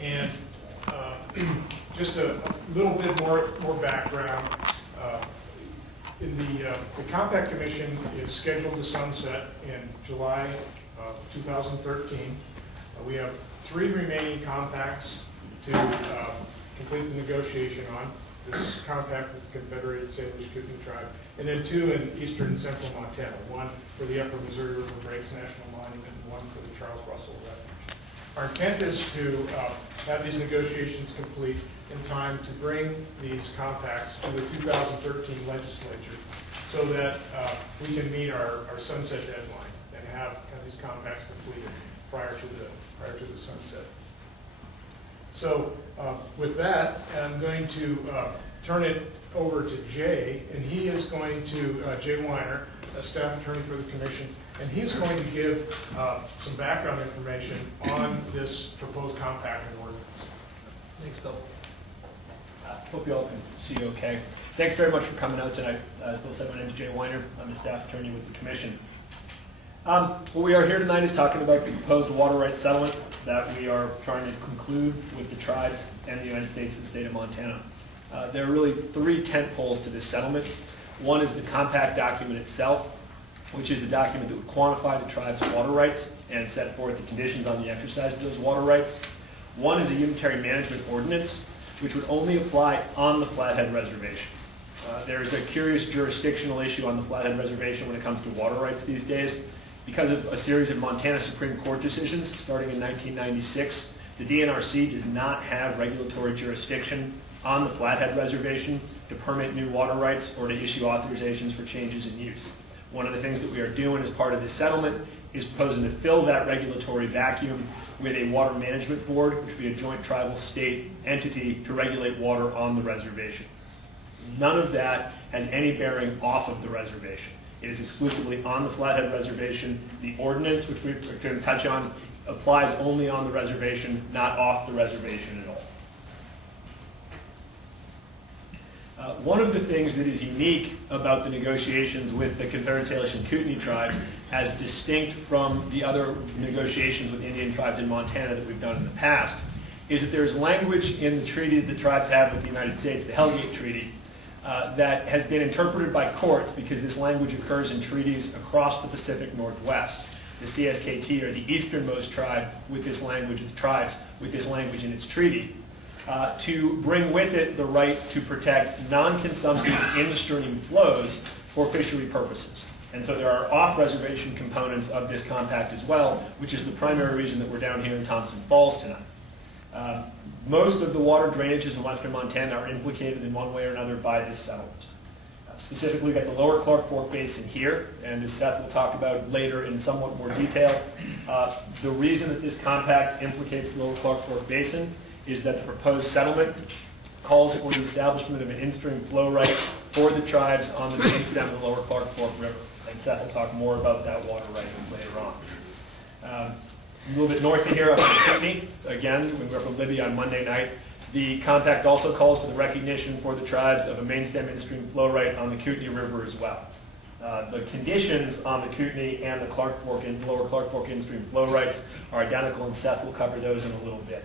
And just a little bit more background. The Compact Commission is scheduled to sunset in July of 2013. We have 3 remaining compacts to complete the negotiation on. This compact with the Confederated Salish Kootenai Tribe, and then 2 in eastern and central Montana, 1 for the Upper Missouri River Breaks National Monument and 1 for the Charles Russell Refuge. Our intent is to have these negotiations complete in time to bring these compacts to the 2013 legislature so that we can meet our sunset deadline and have these compacts completed prior to the sunset. So with that, I'm going to turn it over to Jay, and he is going to, Jay Weiner, a staff attorney for the commission, and he's going to give some background information on this proposed compact and ordinance. Thanks, Bill. Hope you all can see okay. Thanks very much for coming out tonight. As Bill said, my name is Jay Weiner. I'm a staff attorney with the commission. What we are here tonight is talking about the proposed water rights settlement that we are trying to conclude with the tribes and the United States and the state of Montana. There are really 3 tent poles to this settlement. One is the compact document itself, which is the document that would quantify the tribe's water rights and set forth the conditions on the exercise of those water rights. One is a unitary management ordinance, which would only apply on the Flathead Reservation. There is a curious jurisdictional issue on the Flathead Reservation when it comes to water rights these days. Because of a series of Montana Supreme Court decisions starting in 1996, the DNRC does not have regulatory jurisdiction on the Flathead Reservation to permit new water rights or to issue authorizations for changes in use. One of the things that we are doing as part of this settlement is proposing to fill that regulatory vacuum with a water management board, which would be a joint tribal state entity to regulate water on the reservation. None of that has any bearing off of the reservation. It is exclusively on the Flathead Reservation. The ordinance, which we're going to touch on, applies only on the reservation, not off the reservation at all. One of the things that is unique about the negotiations with the Confederate Salish and Kootenai tribes, as distinct from the other negotiations with Indian tribes in Montana that we've done in the past, is that there is language in the treaty that the tribes have with the United States, the Hellgate Treaty, that has been interpreted by courts because this language occurs in treaties across the Pacific Northwest. The CSKT, or the easternmost tribe with this language, its tribes with this language in its treaty, to bring with it the right to protect non-consumptive in-stream flows for fishery purposes. And so there are off-reservation components of this compact as well, which is the primary reason that we're down here in Thompson Falls tonight. Most of the water drainages in western Montana are implicated in one way or another by this settlement. Specifically, we've got the lower Clark Fork Basin here, and as Seth will talk about later in somewhat more detail, the reason that this compact implicates the lower Clark Fork Basin is that the proposed settlement calls for the establishment of an in-stream flow right for the tribes on the main stem of the lower Clark Fork River. And Seth will talk more about that water right later on. A little bit north of here, up in Kootenai, again, when we were up in Libya on Monday night, the compact also calls for the recognition for the tribes of a main stem in-stream flow right on the Kootenai River as well. The conditions on the Kootenai and the Clark Fork and lower Clark Fork in-stream flow rights are identical, and Seth will cover those in a little bit.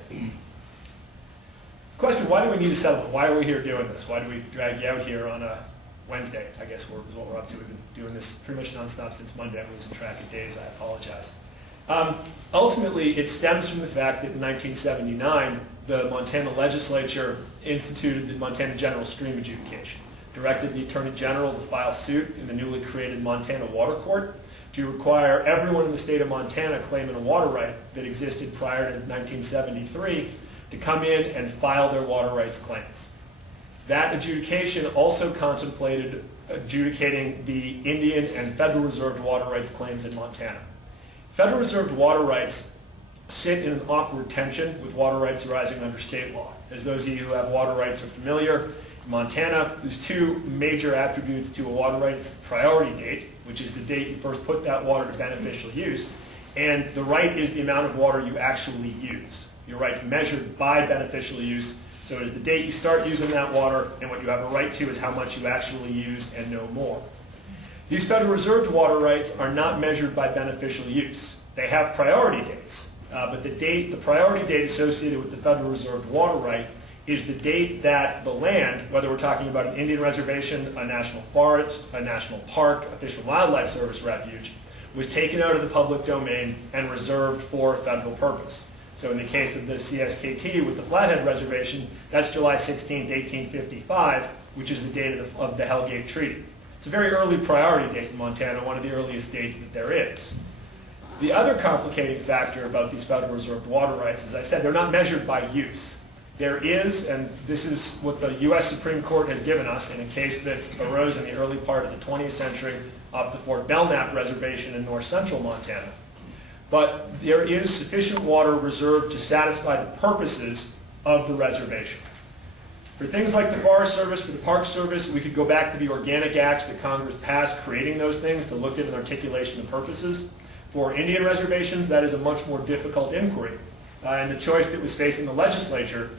Question, why do we need a settlement? Why are we here doing this? Why do we drag you out here on a Wednesday, I guess is what we're up to. We've been doing this pretty much nonstop since Monday. I'm losing track of days. I apologize. Ultimately, it stems from the fact that in 1979, the Montana legislature instituted the Montana General Stream Adjudication, directed the Attorney General to file suit in the newly created Montana Water Court to require everyone in the state of Montana claiming a water right that existed prior to 1973 to come in and file their water rights claims. That adjudication also contemplated adjudicating the Indian and Federal Reserved water rights claims in Montana. Federal Reserved water rights sit in an awkward tension with water rights arising under state law. As those of you who have water rights are familiar, in Montana, there's 2 major attributes to a water right. It's the priority date, which is the date you first put that water to beneficial use, and the right is the amount of water you actually use. Your right's measured by beneficial use, so it is the date you start using that water, and what you have a right to is how much you actually use and no more. These Federal Reserved water rights are not measured by beneficial use. They have priority dates, but the priority date associated with the federal reserved water right is the date that the land, whether we're talking about an Indian reservation, a national forest, a national park, a Fish and Wildlife Service refuge, was taken out of the public domain and reserved for a federal purpose. So in the case of the CSKT with the Flathead Reservation, that's July 16, 1855, which is the date of the Hellgate Treaty. It's a very early priority date in Montana, one of the earliest dates that there is. The other complicating factor about these federal reserved water rights, as I said, they're not measured by use. There is, and this is what the US Supreme Court has given us in a case that arose in the early part of the 20th century off the Fort Belknap Reservation in north central Montana. But there is sufficient water reserved to satisfy the purposes of the reservation. For things like the Forest Service, for the Park Service, we could go back to the organic acts that Congress passed creating those things to look at an articulation of purposes. For Indian reservations, that is a much more difficult inquiry. And the choice that was facing the legislature,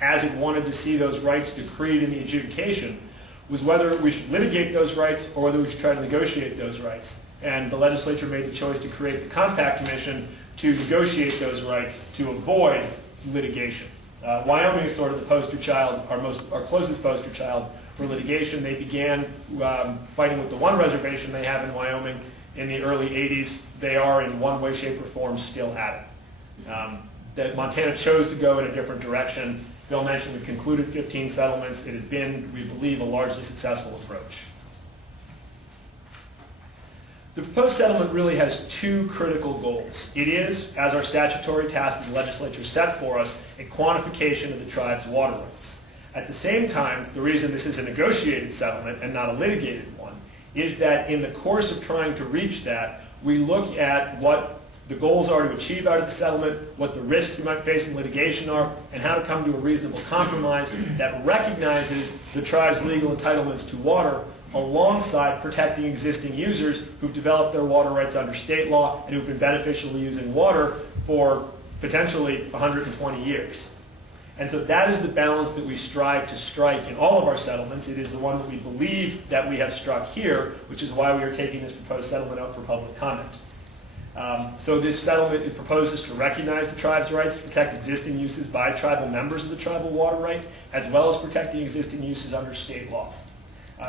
as it wanted to see those rights decreed in the adjudication, was whether we should litigate those rights or whether we should try to negotiate those rights. And the legislature made the choice to create the Compact Commission to negotiate those rights to avoid litigation. Wyoming is sort of the poster child, our closest poster child for litigation. They began fighting with the one reservation they have in Wyoming in the early 80s. They are in one way, shape, or form still at it. That Montana chose to go in a different direction. Bill mentioned we've concluded 15 settlements. It has been, we believe, a largely successful approach. The proposed settlement really has two critical goals. It is, as our statutory task that the legislature set for us, a quantification of the tribe's water rights. At the same time, the reason this is a negotiated settlement and not a litigated one is that in the course of trying to reach that, we look at what the goals are to achieve out of the settlement, what the risks you might face in litigation are, and how to come to a reasonable compromise that recognizes the tribe's legal entitlements to water alongside protecting existing users who've developed their water rights under state law and who've been beneficially using water for potentially 120 years. And so that is the balance that we strive to strike in all of our settlements. It is the one that we believe that we have struck here, which is why we are taking this proposed settlement out for public comment. So this settlement, it proposes to recognize the tribe's rights to protect existing uses by tribal members of the tribal water right, as well as protecting existing uses under state law.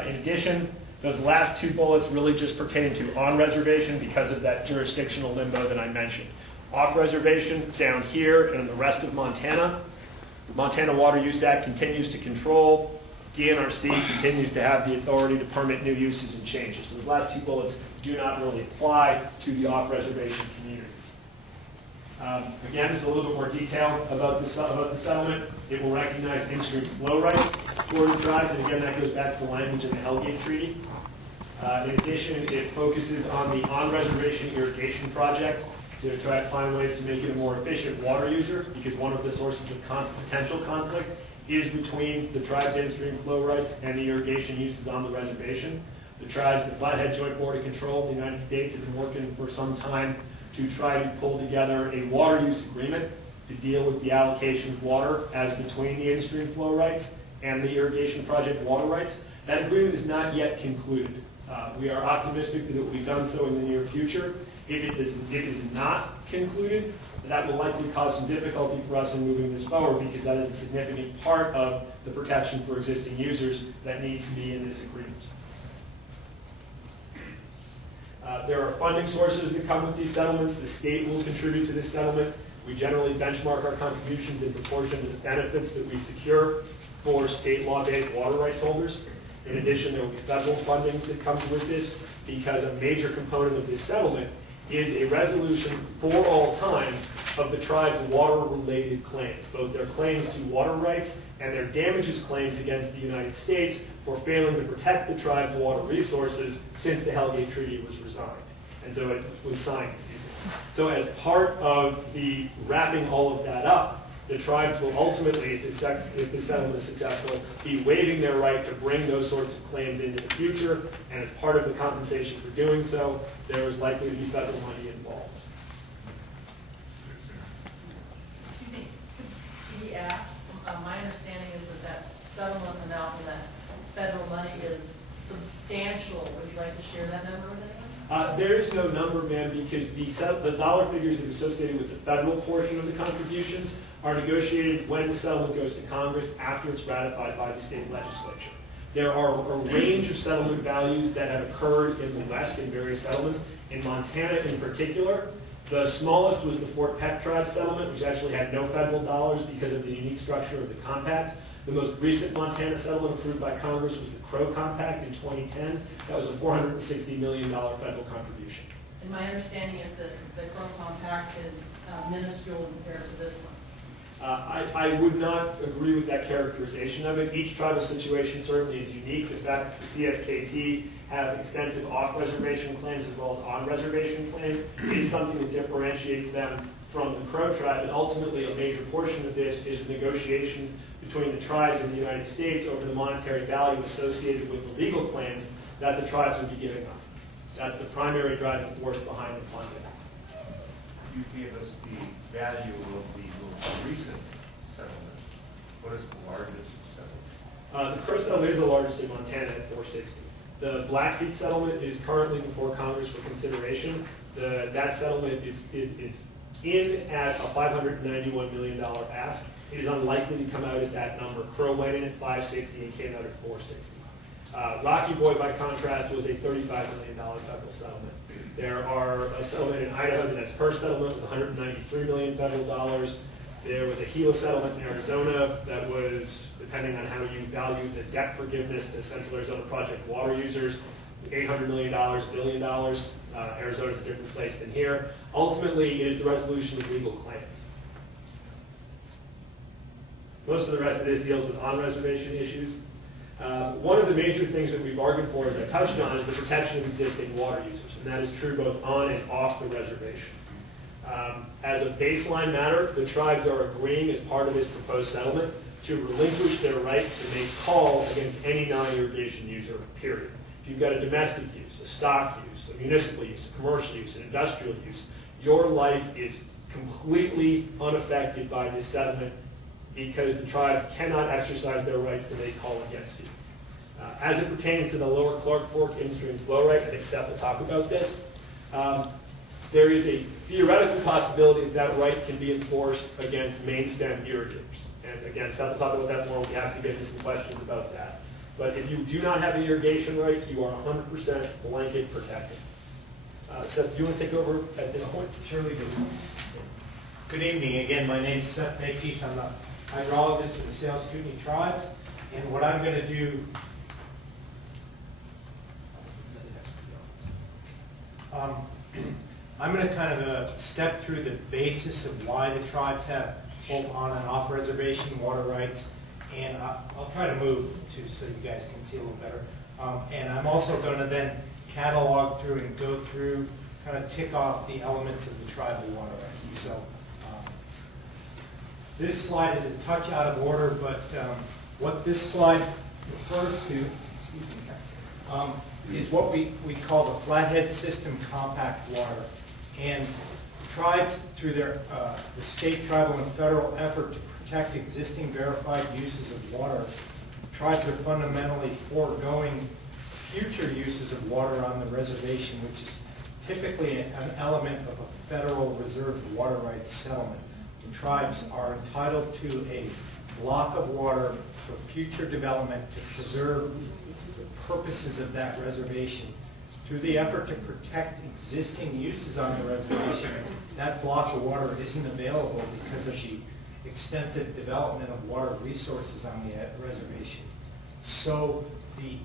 In addition, those last two bullets really just pertain to on-reservation because of that jurisdictional limbo that I mentioned. Off-reservation, down here and in the rest of Montana, the Montana Water Use Act continues to control. DNRC continues to have the authority to permit new uses and changes. So those last two bullets do not really apply to the off-reservation communities. Again, there's a little bit more detail about the settlement. It will recognize in-stream flow rights for the tribes, and again, that goes back to the language of the Hellgate Treaty. In addition, it focuses on the on-reservation irrigation project to try to find ways to make it a more efficient water user, because one of the sources of potential conflict is between the tribe's in-stream flow rights and the irrigation uses on the reservation. The tribes, the Flathead Joint Board of Control in the United States, have been working for some time to try to pull together a water use agreement to deal with the allocation of water as between the in-stream flow rights and the irrigation project water rights. That agreement is not yet concluded. We are optimistic that it will be done so in the near future. If it is not concluded, that will likely cause some difficulty for us in moving this forward, because that is a significant part of the protection for existing users that needs to be in this agreement. There are funding sources that come with these settlements. The state will contribute to this settlement. We generally benchmark our contributions in proportion to the benefits that we secure for state law-based water rights holders. In addition, there will be federal funding that comes with this, because a major component of this settlement is a resolution for all time of the tribe's water-related claims, both their claims to water rights and their damages claims against the United States for failing to protect the tribe's water resources since the Hellgate Treaty was resigned. And so it was signed, excuse me. So as part of the wrapping all of that up, the tribes will ultimately, if this settlement is successful, be waiving their right to bring those sorts of claims into the future, and as part of the compensation for doing so, there is likely to be federal money involved. Excuse me, could we ask, my understanding is that that settlement amount and that federal money is substantial. Would you like to share that number with anyone? There is no number, ma'am, because the dollar figures that are associated with the federal portion of the contributions are negotiated when the settlement goes to Congress after it's ratified by the state legislature. There are a range of settlement values that have occurred in the West in various settlements. In Montana in particular, the smallest was the Fort Peck Tribe settlement, which actually had no federal dollars because of the unique structure of the compact. The most recent Montana settlement approved by Congress was the Crow Compact in 2010. That was a $460 million federal contribution. And my understanding is that the Crow Compact is minuscule compared to this one. I would not agree with that characterization of it. Each tribal situation certainly is unique. The fact that the CSKT have extensive off-reservation claims as well as on-reservation claims is something that differentiates them from the Crow tribe, and ultimately a major portion of this is the negotiations between the tribes in the United States over the monetary value associated with the legal claims that the tribes would be giving up. That's the primary driving force behind the funding. You gave us the value of the most recent settlement. What is the largest settlement? The Crow settlement is the largest in Montana at 460. The Blackfeet settlement is currently before Congress for consideration. That settlement is in at a $591 million ask. It is unlikely to come out at that number. Crow went in at 560 and came out at 460. Rocky Boy, by contrast, was a $35 million federal settlement. There are a settlement in Idaho, the next per settlement was $193 million federal dollars. There was a Gila settlement in Arizona that was, depending on how you value the debt forgiveness to Central Arizona Project water users, $800 million, $1 billion. Arizona's a different place than here. Ultimately, it is the resolution of legal claims. Most of the rest of this deals with on-reservation issues. One of the major things that we've argued for, as I touched on, is the protection of existing water users, and that is true both on and off the reservation. As a baseline matter, the tribes are agreeing as part of this proposed settlement to relinquish their right to make calls against any non-irrigation user, period. If you've got a domestic use, a stock use, a municipal use, a commercial use, an industrial use, your life is completely unaffected by this settlement because the tribes cannot exercise their rights to make call against you. As it pertains to the lower Clark Fork in-stream flow right, I think Seth will talk about this. There is a theoretical possibility that that right can be enforced against main stem irrigators. And again, Seth will talk about that more. We'll be happy to get into some questions about that. But if you do not have an irrigation right, you are 100% blanket protected. Seth, do you want to take over at this point? Surely do. Good evening. Again, my name is Seth Makepeace. I'm the hydrologist of the Salish Kootenai tribes. And what I'm going to do, I'm going to kind of step through the basis of why the tribes have both on and off reservation water rights. And I'll try to move to so you guys can see a little better. And I'm also going to then catalog through and go through, kind of tick off the elements of the tribal water rights. So this slide is a touch out of order, but what this slide refers to, is what we call the Flathead System Compact Water. And tribes, through their the state, tribal, and federal effort to protect existing verified uses of water, tribes are fundamentally foregoing future uses of water on the reservation, which is typically an element of a federal reserved water rights settlement. The tribes are entitled to a block of water for future development to preserve the purposes of that reservation. Through the effort to protect existing uses on the reservation, that block of water isn't available because of the extensive development of water resources on the reservation. So the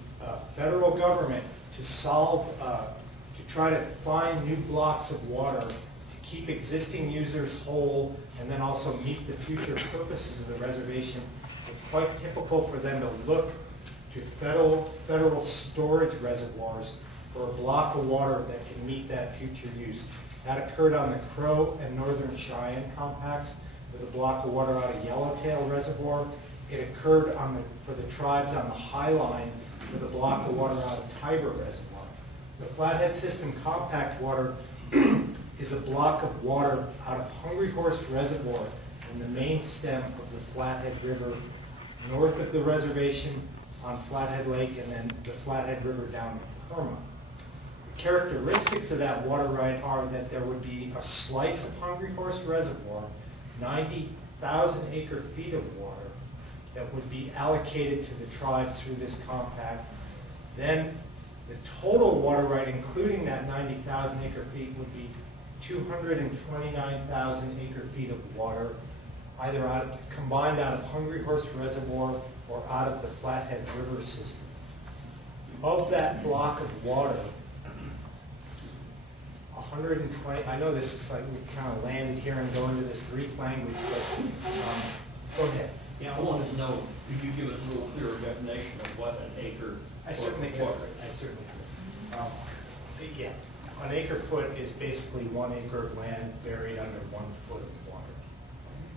federal government, to solve, to try to find new blocks of water to keep existing users whole and then also meet the future purposes of the reservation, it's quite typical for them to look to federal storage reservoirs for a block of water that can meet that future use. That occurred on the Crow and Northern Cheyenne compacts with a block of water out of Yellowtail Reservoir. It occurred for the tribes on the High Line with a block of water out of Tiber Reservoir. The Flathead System Compact Water is a block of water out of Hungry Horse Reservoir in the main stem of the Flathead River, north of the reservation on Flathead Lake, and then the Flathead River down to Perma. The characteristics of that water right are that there would be a slice of Hungry Horse Reservoir, 90,000 acre-feet of water that would be allocated to the tribes through this compact. Then the total water right, including that 90,000 acre-feet, would be 229,000 acre-feet of water, either combined out of Hungry Horse Reservoir or out of the Flathead River system. Of that block of water, 120, I know this is like we kind of landed here and go into this Greek language, but go ahead. Yeah, I wanted to know, could you give us a little clearer definition of what an acre I certainly of could. water I is? certainly could. Yeah, an acre foot is basically 1 acre of land buried under 1 foot of water.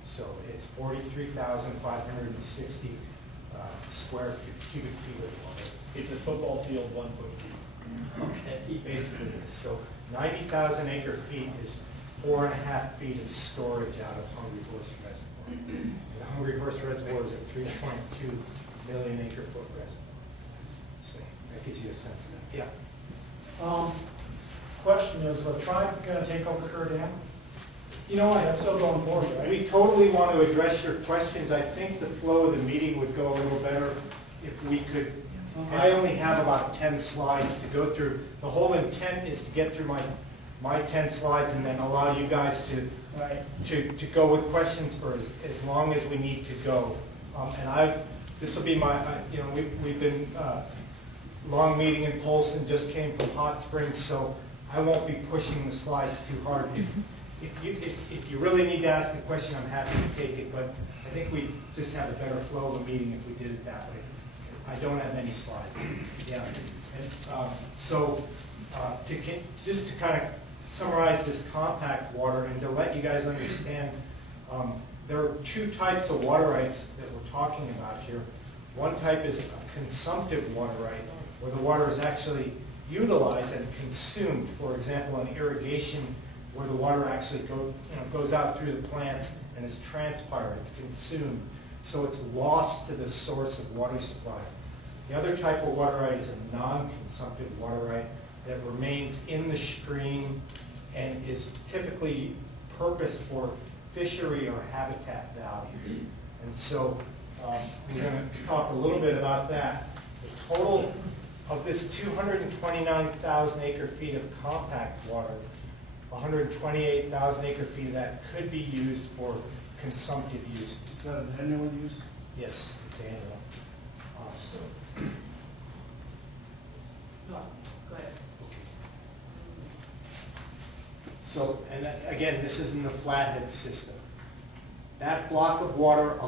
So it's 43,560 cubic feet of water. It's a football field 1 foot deep. Okay. Basically it is. So 90,000 acre feet is 4.5 feet of storage out of Hungry Horse Reservoir. And the Hungry Horse Reservoir is a 3.2 million acre foot reservoir. So that gives you a sense of that. Yeah. Question, is the tribe going to take over Kerr Dam? You know what, that's still going forward, right? We totally want to address your questions. I think the flow of the meeting would go a little better if we could. I only have about 10 slides to go through. The whole intent is to get through my 10 slides and then allow you guys to go with questions for as long as we need to go. This will be my, we've been long meeting in Polson, just came from Hot Springs, so I won't be pushing the slides too hard. If you really need to ask a question, I'm happy to take it, but I think we just have a better flow of a meeting if we did it that way. I don't have many slides. Yeah. And just to kind of summarize this compact water and to let you guys understand, there are 2 types of water rights that we're talking about here. One type is a consumptive water right, where the water is actually utilized and consumed. For example, in irrigation, where the water actually goes out through the plants and is transpired, it's consumed. So it's lost to the source of water supply. The other type of water right is a non-consumptive water right that remains in the stream and is typically purposed for fishery or habitat values. And so we're going to talk a little bit about that. The total of this 229,000 acre feet of compact water, 128,000 acre feet of that could be used for consumptive uses. Is that an annual use? Yes, it's annual. No, go ahead. So, and again, this is in the Flathead system. That block of water,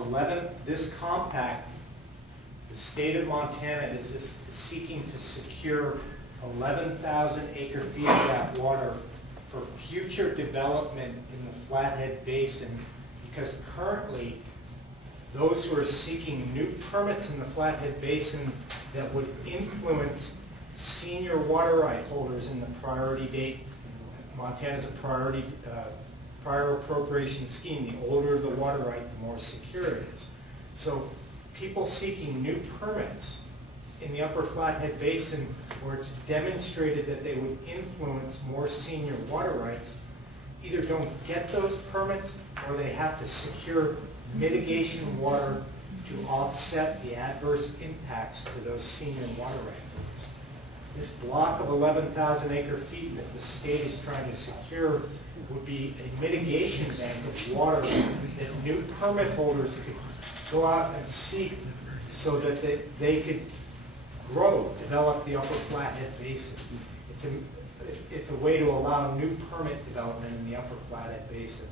this compact, the state of Montana is seeking to secure 11,000 acre feet of that water for future development in the Flathead Basin, because currently those who are seeking new permits in the Flathead Basin that would influence senior water right holders in the priority date. Montana's a prior appropriation scheme. The older the water right, the more secure it is. So people seeking new permits in the upper Flathead Basin where it's demonstrated that they would influence more senior water rights either don't get those permits or they have to secure mitigation water to offset the adverse impacts to those senior water right holders. This block of 11,000 acre feet that the state is trying to secure would be a mitigation bank of water that new permit holders could go out and seek so that they could develop the upper Flathead Basin. It's a way to allow new permit development in the upper Flathead Basin.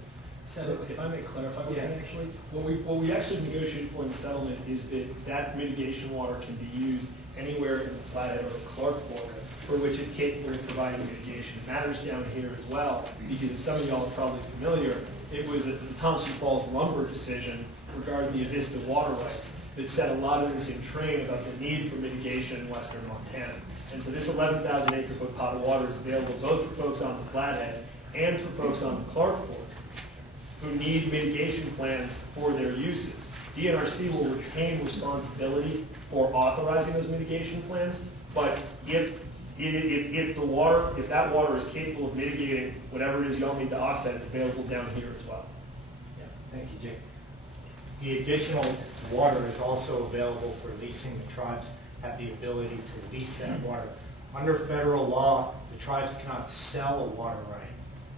So if I may clarify one Yeah. thing, actually, what we actually negotiated for in the settlement is that mitigation water can be used anywhere in the Flathead or Clark Fork for which it's capable of providing mitigation. It matters down here as well, because as some of y'all are probably familiar, it was the Thompson Falls lumber decision regarding the Avista water rights that set a lot of this in train about the need for mitigation in western Montana. And so this 11,000 acre foot pot of water is available both for folks on the Flathead and for folks on the Clark Fork who need mitigation plans for their uses. DNRC will retain responsibility for authorizing those mitigation plans, but if if that water is capable of mitigating whatever it is y'all need to offset, it's available down here as well. Yeah, thank you, Jake. The additional water is also available for leasing. The tribes have the ability to lease that water. Under federal law, the tribes cannot sell a water right.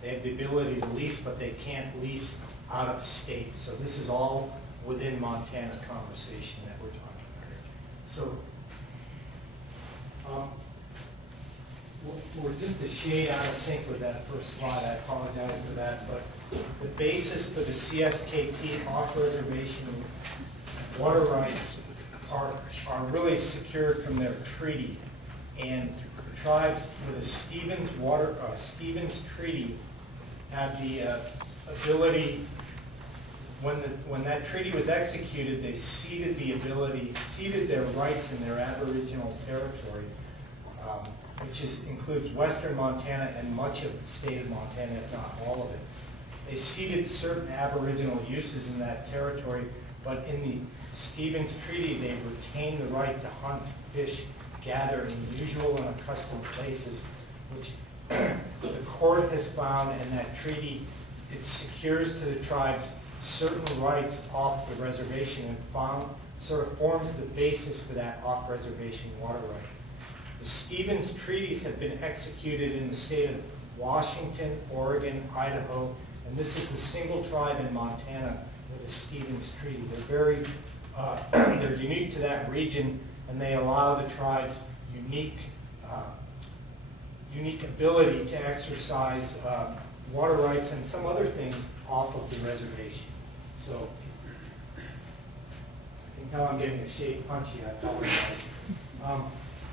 They have the ability to lease, but they can't lease out of state. So this is all within Montana conversation that we're talking about here. So we're just a shade out of sync with that first slide. I apologize for that. But the basis for the CSKT off-reservation water rights are really secured from their treaty. And the tribes with a Stevens Treaty had the ability, when that treaty was executed, they ceded their rights in their Aboriginal territory, which includes western Montana and much of the state of Montana, if not all of it. They ceded certain Aboriginal uses in that territory, but in the Stevens Treaty, they retained the right to hunt, fish, gather in usual and accustomed places, which the court has found, and that treaty, it secures to the tribes certain rights off the reservation and sort of forms the basis for that off-reservation water right. The Stevens Treaties have been executed in the state of Washington, Oregon, Idaho, and this is the single tribe in Montana with a Stevens Treaty. They're they're unique to that region, and they allow the tribes unique ability to exercise water rights and some other things off of the reservation. So I can tell I'm getting a shade punchy, I apologize.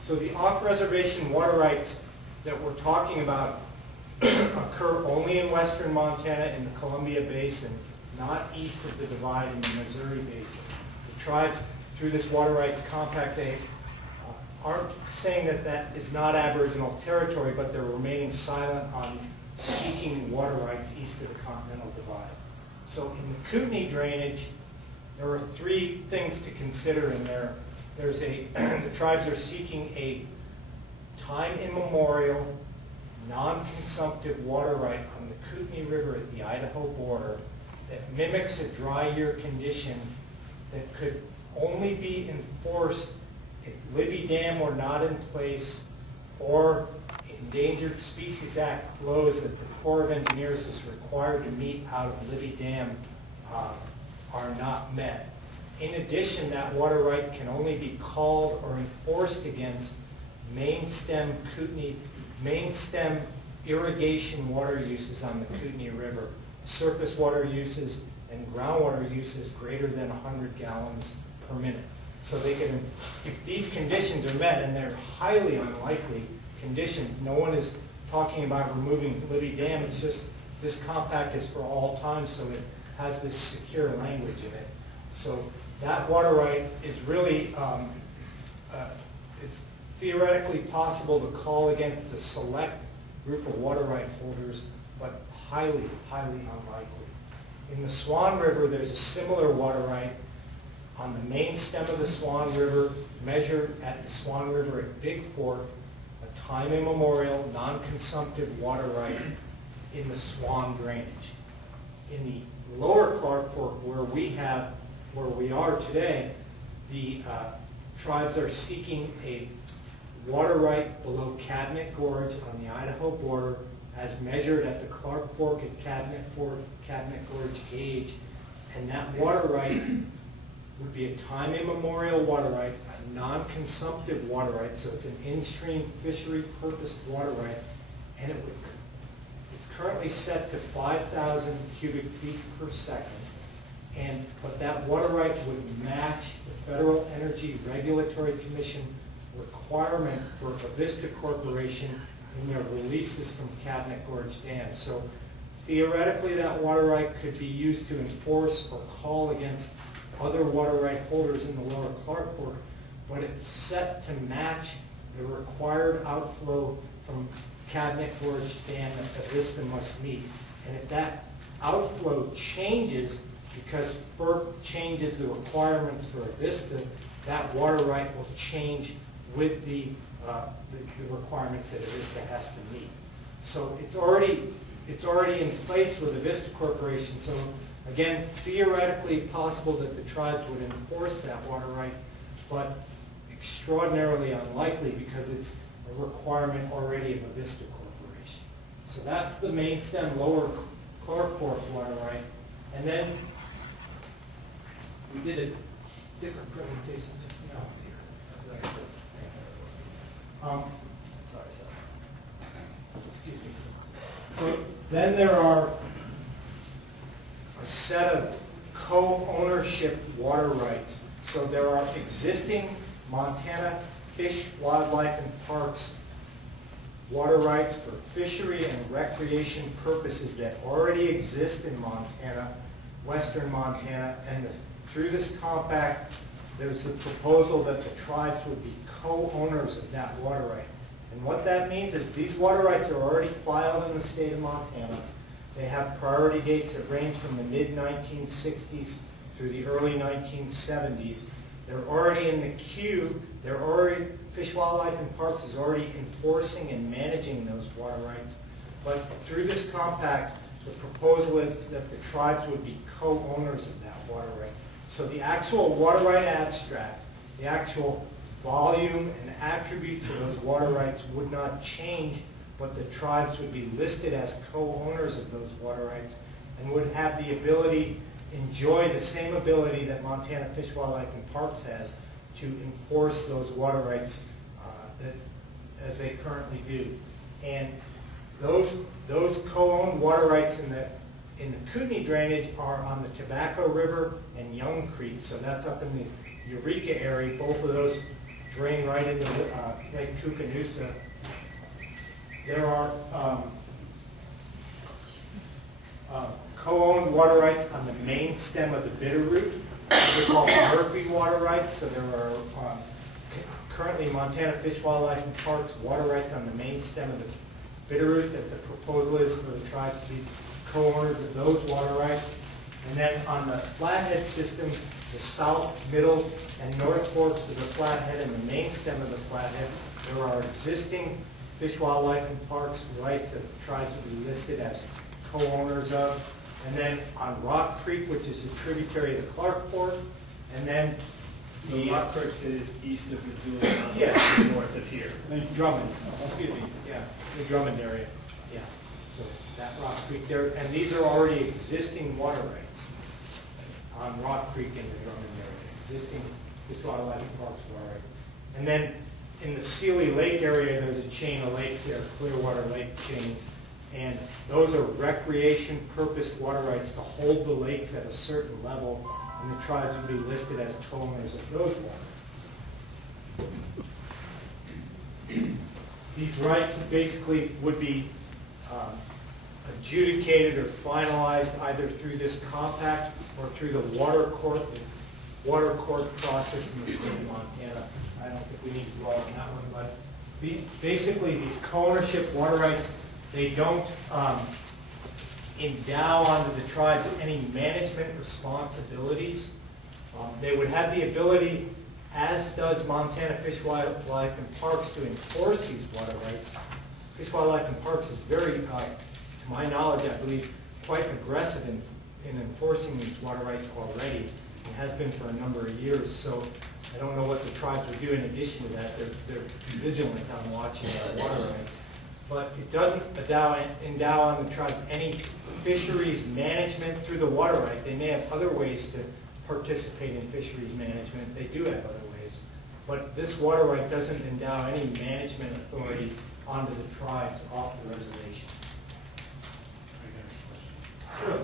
So the off-reservation water rights that we're talking about occur only in western Montana in the Columbia Basin, not east of the divide in the Missouri Basin. The tribes, through this water rights compact, they aren't saying that that is not Aboriginal territory, but they're remaining silent on seeking water rights east of the Continental Divide. So in the Kootenai drainage, there are three things to consider in there. The tribes are seeking a time immemorial, non-consumptive water right on the Kootenai River at the Idaho border that mimics a dry year condition that could only be enforced if Libby Dam were not in place or Endangered Species Act flows that the Corps of Engineers is required to meet out of Libby Dam are not met. In addition, that water right can only be called or enforced against main stem irrigation water uses on the Kootenai River, surface water uses and groundwater uses greater than 100 gallons per minute. So they can, if these conditions are met, and they're highly unlikely conditions, no one is talking about removing Libby Dam, it's just this compact is for all time, so it has this secure language in it. So that water right is really, it's theoretically possible to call against a select group of water right holders, but highly, highly unlikely. In the Swan River, there's a similar water right on the main stem of the Swan River, measured at the Swan River at Big Fork, a time immemorial, non-consumptive water right in the Swan drainage. In the lower Clark Fork, where we are today, the tribes are seeking a water right below Cabinet Gorge on the Idaho border, as measured at the Clark Fork and Cabinet Gorge gauge, and that water right would be a time immemorial water right, a non-consumptive water right, so it's an in-stream fishery purposed water right, and it's currently set to 5,000 cubic feet per second, but that water right would match the Federal Energy Regulatory Commission requirement for Avista Corporation in their releases from Cabinet Gorge Dam. So theoretically, that water right could be used to enforce or call against other water right holders in the lower Clark Fork, but it's set to match the required outflow from Cabinet Gorge Dam that Avista must meet. And if that outflow changes because FERC changes the requirements for Avista, that water right will change with the the requirements that Avista has to meet. So it's already in place with Avista Corporation. So again, theoretically possible that the tribes would enforce that water right, but extraordinarily unlikely because it's a requirement already of Avista Corporation. So that's the main stem lower Clark Fork water right. And then we did a different presentation just now here. Sorry. Excuse me. So then there are a set of co-ownership water rights. So there are existing Montana Fish, Wildlife, and Parks water rights for fishery and recreation purposes that already exist in Montana, western Montana, and through this compact, there's a proposal that the tribes would be co-owners of that water right. And what that means is these water rights are already filed in the state of Montana. They have priority dates that range from the mid-1960s through the early 1970s. They're already in the queue. Fish, Wildlife, and Parks is already enforcing and managing those water rights. But through this compact, the proposal is that the tribes would be co-owners of that water right. So the actual water right abstract, the actual volume and attributes of those water rights would not change, but the tribes would be listed as co-owners of those water rights and would have the ability, enjoy the same ability that Montana Fish, Wildlife, and Parks has to enforce those water rights as they currently do. And those co-owned water rights in the Kootenai drainage are on the Tobacco River and Young Creek, so that's up in the Eureka area. Both of those drain right into Lake Kootenai. There are co-owned water rights on the main stem of the Bitterroot. They're called Murphy water rights. So there are currently Montana Fish, Wildlife, and Parks water rights on the main stem of the Bitterroot. That the proposal is for the tribes to be co-owners of those water rights. And then on the Flathead system, the south, middle, and north forks of the Flathead and the main stem of the Flathead, there are existing Fish, Wildlife, and Parks rights that the tribes would be listed as co-owners of. And then on Rock Creek, which is a tributary of the Clark Fork, and then The Rock Creek is east of Missoula, Yes. north of here. Drummond, excuse me, yeah, the Drummond area, yeah. So that Rock Creek there, and these are already existing water rights on Rock Creek in the Drummond area, existing Fish, Wildlife, and Parks water rights. And then in the Sealy Lake area, there's a chain of lakes there, Clearwater Lake chains, and those are recreation purpose water rights to hold the lakes at a certain level, and the tribes would be listed as co-owners of those water rights. These rights basically would be adjudicated or finalized either through this compact or through the water court process in the state of Montana. I don't think we need to dwell on that one, but basically these co-ownership water rights, they don't endow onto the tribes any management responsibilities. They would have the ability, as does Montana Fish, Wildlife, and Parks, to enforce these water rights. Fish, Wildlife, and Parks is very, to my knowledge, I believe, quite aggressive in enforcing these water rights already, and has been for a number of years. So I don't know what the tribes would do in addition to that. They're vigilant on watching our water rights. But it doesn't endow on the tribes any fisheries management through the water right. They may have other ways to participate in fisheries management. They do have other ways. But this water right doesn't endow any management authority onto the tribes off the reservation. Sure.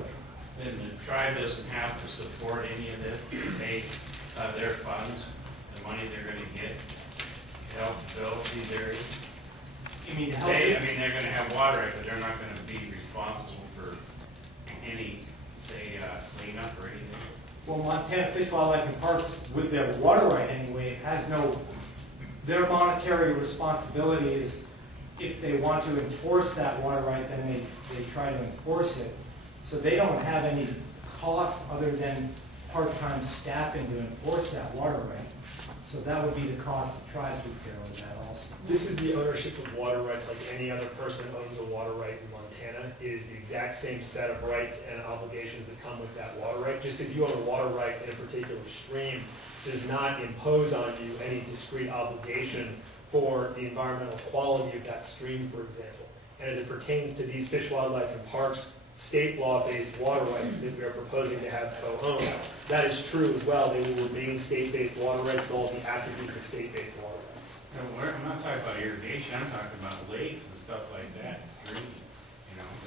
And the tribe doesn't have to support any of this, they, their funds, the money they're gonna get to help develop these areas. You mean help? They're gonna have water, but they're not gonna be responsible for any, say, cleanup or anything. Well, Montana Fish, Wildlife, and Parks, with their water right anyway, has no, their monetary responsibility is if they want to enforce that water right, then they try to enforce it. So they don't have any cost other than part-time staffing to enforce that water right. So that would be the cost the tribes would bear with that also. This is the ownership of water rights like any other person owns a water right in Montana. It is the exact same set of rights and obligations that come with that water right. Just because you own a water right in a particular stream does not impose on you any discrete obligation for the environmental quality of that stream, for example. And as it pertains to these fish, wildlife, and parks state law-based water rights that we are proposing to have co-owned, that is true as well. They will remain state-based water rights with all the attributes of state-based water rights. No, I'm not talking about irrigation, I'm talking about lakes and stuff like that, stream,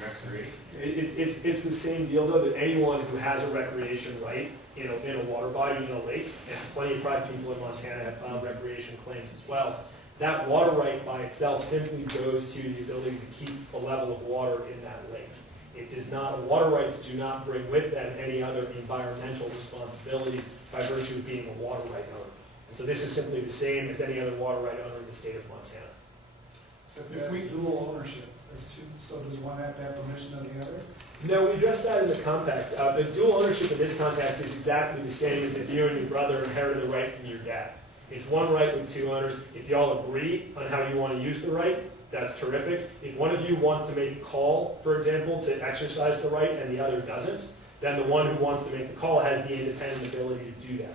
recreation. It's the same deal, though, that anyone who has a recreation right in a water body, in a lake, and plenty of private people in Montana have filed recreation claims as well, that water right by itself simply goes to the ability to keep a level of water in that lake. It does not, water rights do not bring with them any other environmental responsibilities by virtue of being a water right owner. And so this is simply the same as any other water right owner in the state of Montana. So if we dual ownership, so does one have to have permission of the other? No, we addressed that in the compact. The dual ownership in this context is exactly the same as if you and your brother inherited the right from your dad. It's one right with two owners. If you all agree on how you want to use the right, that's terrific. If one of you wants to make a call, for example, to exercise the right and the other doesn't, then the one who wants to make the call has the independent ability to do that.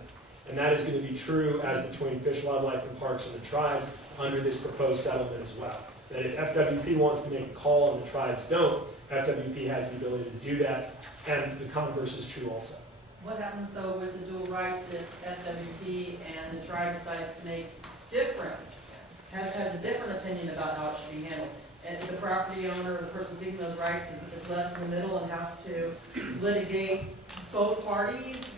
And that is going to be true as between Fish, Wildlife, and Parks and the tribes under this proposed settlement as well. That if FWP wants to make a call and the tribes don't, FWP has the ability to do that, and the converse is true also. What happens though with the dual rights if FWP and the tribe decides to make different, has a different opinion about how it should be handled? And the property owner, or the person seeking those rights is left in the middle and has to litigate both parties?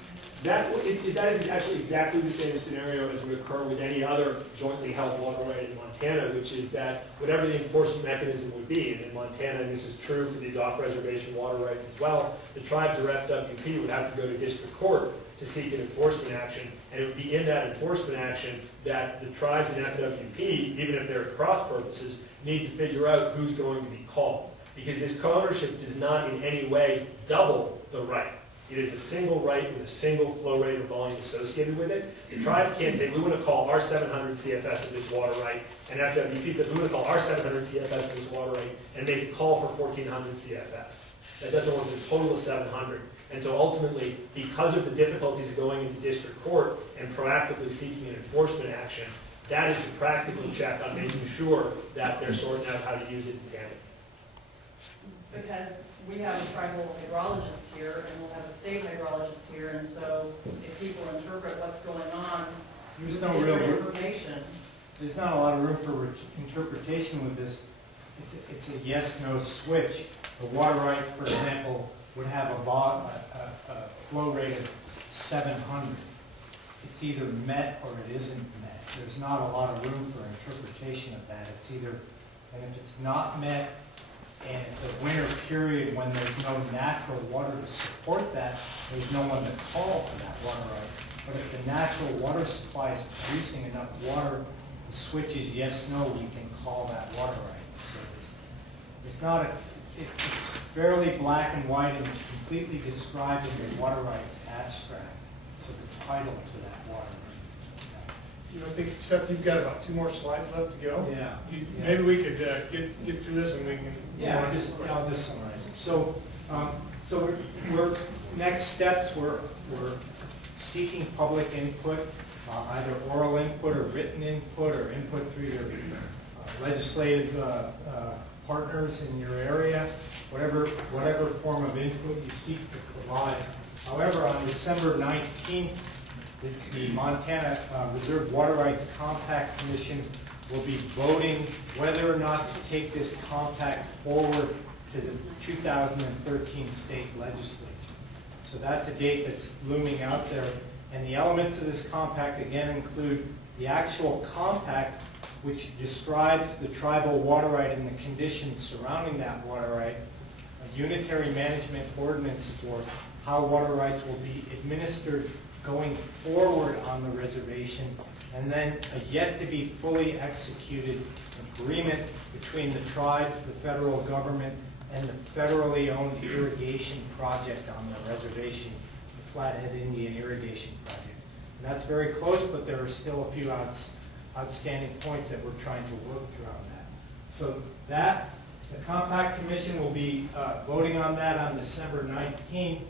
That is actually exactly the same scenario as would occur with any other jointly held water right in Montana, which is that whatever the enforcement mechanism would be, and in Montana, and this is true for these off-reservation water rights as well, the tribes or FWP would have to go to district court to seek an enforcement action, and it would be in that enforcement action that the tribes and FWP, even if they're at cross purposes, need to figure out who's going to be called. Because this co-ownership does not in any way double the right. It is a single right with a single flow rate or volume associated with it. The tribes can't say, we want to call our 700 CFS of this water right, and FWP says, we want to call our 700 CFS of this water right, and make a call for 1,400 CFS. That doesn't work with a total of 700. And so ultimately, because of the difficulties of going into district court and proactively seeking an enforcement action, that is the practical check on making sure that they're sorting out how to use it in tandem. Because we have a tribal hydrologist here, and we'll have a state hydrologist here, and so if people interpret what's going on, There's with no real different room. information. There's not a lot of room for interpretation with this. It's a yes/no switch. The water right, for example, would have a flow rate of 700. It's either met or it isn't met. There's not a lot of room for interpretation of that. It's either, and if it's not met, and it's a winter period when there's no natural water to support that, there's no one to call for that water right. But if the natural water supply is producing enough water, the switch is yes/no, we can call that water right. So it's not a, it's fairly black and white, and it's completely described in the water rights abstract. So the title to that water right. I think, Seth, you've got about 2 more slides left to go. Yeah. Maybe we could get through this and we can. Yeah, I'll just summarize it. So, we're next steps. We're seeking public input, either oral input or written input or input through your legislative partners in your area, whatever form of input you seek to provide. However, on December 19th, the Montana Reserve Water Rights Compact Commission will be voting whether or not to take this compact forward to the 2013 state legislature. So that's a date that's looming out there. And the elements of this compact again include the actual compact, which describes the tribal water right and the conditions surrounding that water right, a unitary management ordinance for how water rights will be administered going forward on the reservation, and then a yet to be fully executed agreement between the tribes, the federal government, and the federally owned irrigation project on the reservation. The Flathead Indian irrigation project. And that's very close, but there are still a few outstanding points that we're trying to work through on that. So that, the Compact Commission will be voting on that on December 19th.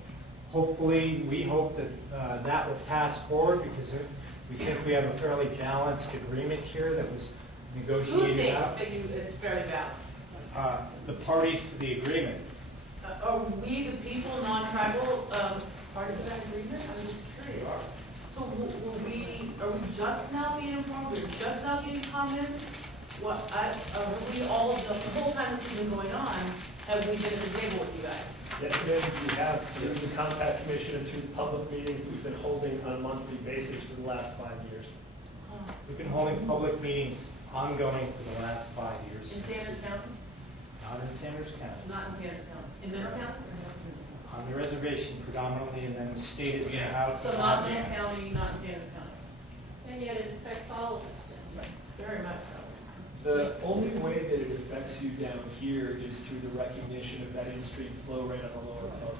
Hopefully, we hope that that will pass forward because we think we have a fairly balanced agreement here that was negotiated out. Who thinks that it's fairly balanced? The parties to the agreement. Are we, the people, non-tribal, part of that agreement? I'm just curious. So are we just now being informed, we're just now getting comments? Are we all, the whole time this has been going on, have we been at the table with you guys? Yes, ma'am, we have. This is the Compact Commission and through public meetings we've been holding on a monthly basis for the last 5 years. We've been holding public meetings ongoing for the last 5 years. In Sanders County? Not in Sanders County. Not in Sanders County. In Mineral County? On the reservation predominantly, and then the state has been out. So not in Mineral County, not in Sanders County? And yet it affects all of us then. Very much so. The only way that it affects you down here is through the recognition of that in-stream flow rate on the lower Clark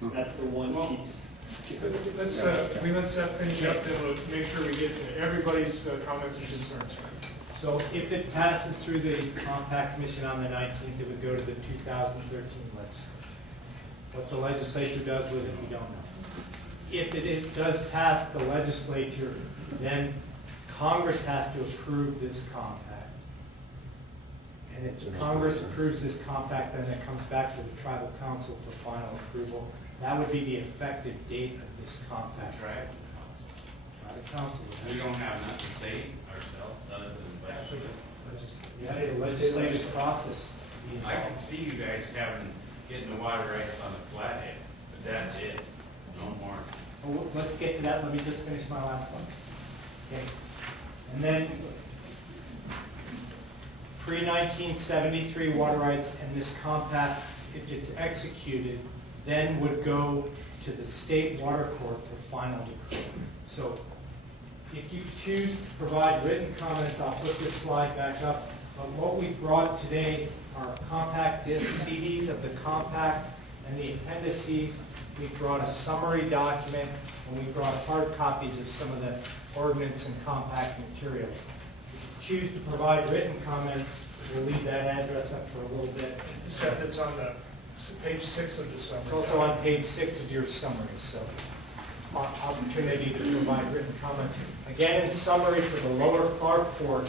Fork. That's the one piece. Let's finish up, then we'll make sure we get to everybody's comments and concerns. So if it passes through the Compact Commission on the 19th, it would go to the 2013 legislature. What the legislature does with it, we don't know. If it does pass the legislature, then Congress has to approve this compact. And if Congress approves this compact, then it comes back to the tribal council for final approval. That would be the effective date of this compact. Tribal Tribal council. We don't have nothing to say ourselves other than legislative. Yeah, the legislative process. I can see you guys getting the water rights on the Flathead, but that's it, no more. Well, let's get to that. Let me just finish my last slide. Okay. And then pre-1973 water rights and this compact, if it's executed, then would go to the state water court for final decree. So if you choose to provide written comments, I'll put this slide back up. But what we brought today are compact disc CDs of the compact and the appendices. We brought a summary document, and we brought hard copies of some of the ordinance and compact materials. If you choose to provide written comments, we'll leave that address up for a little bit. Seth, it's on the page 6 of the summary. It's also on page 6 of your summary, so opportunity to provide written comments. Again, in summary, for the lower Clark Fork,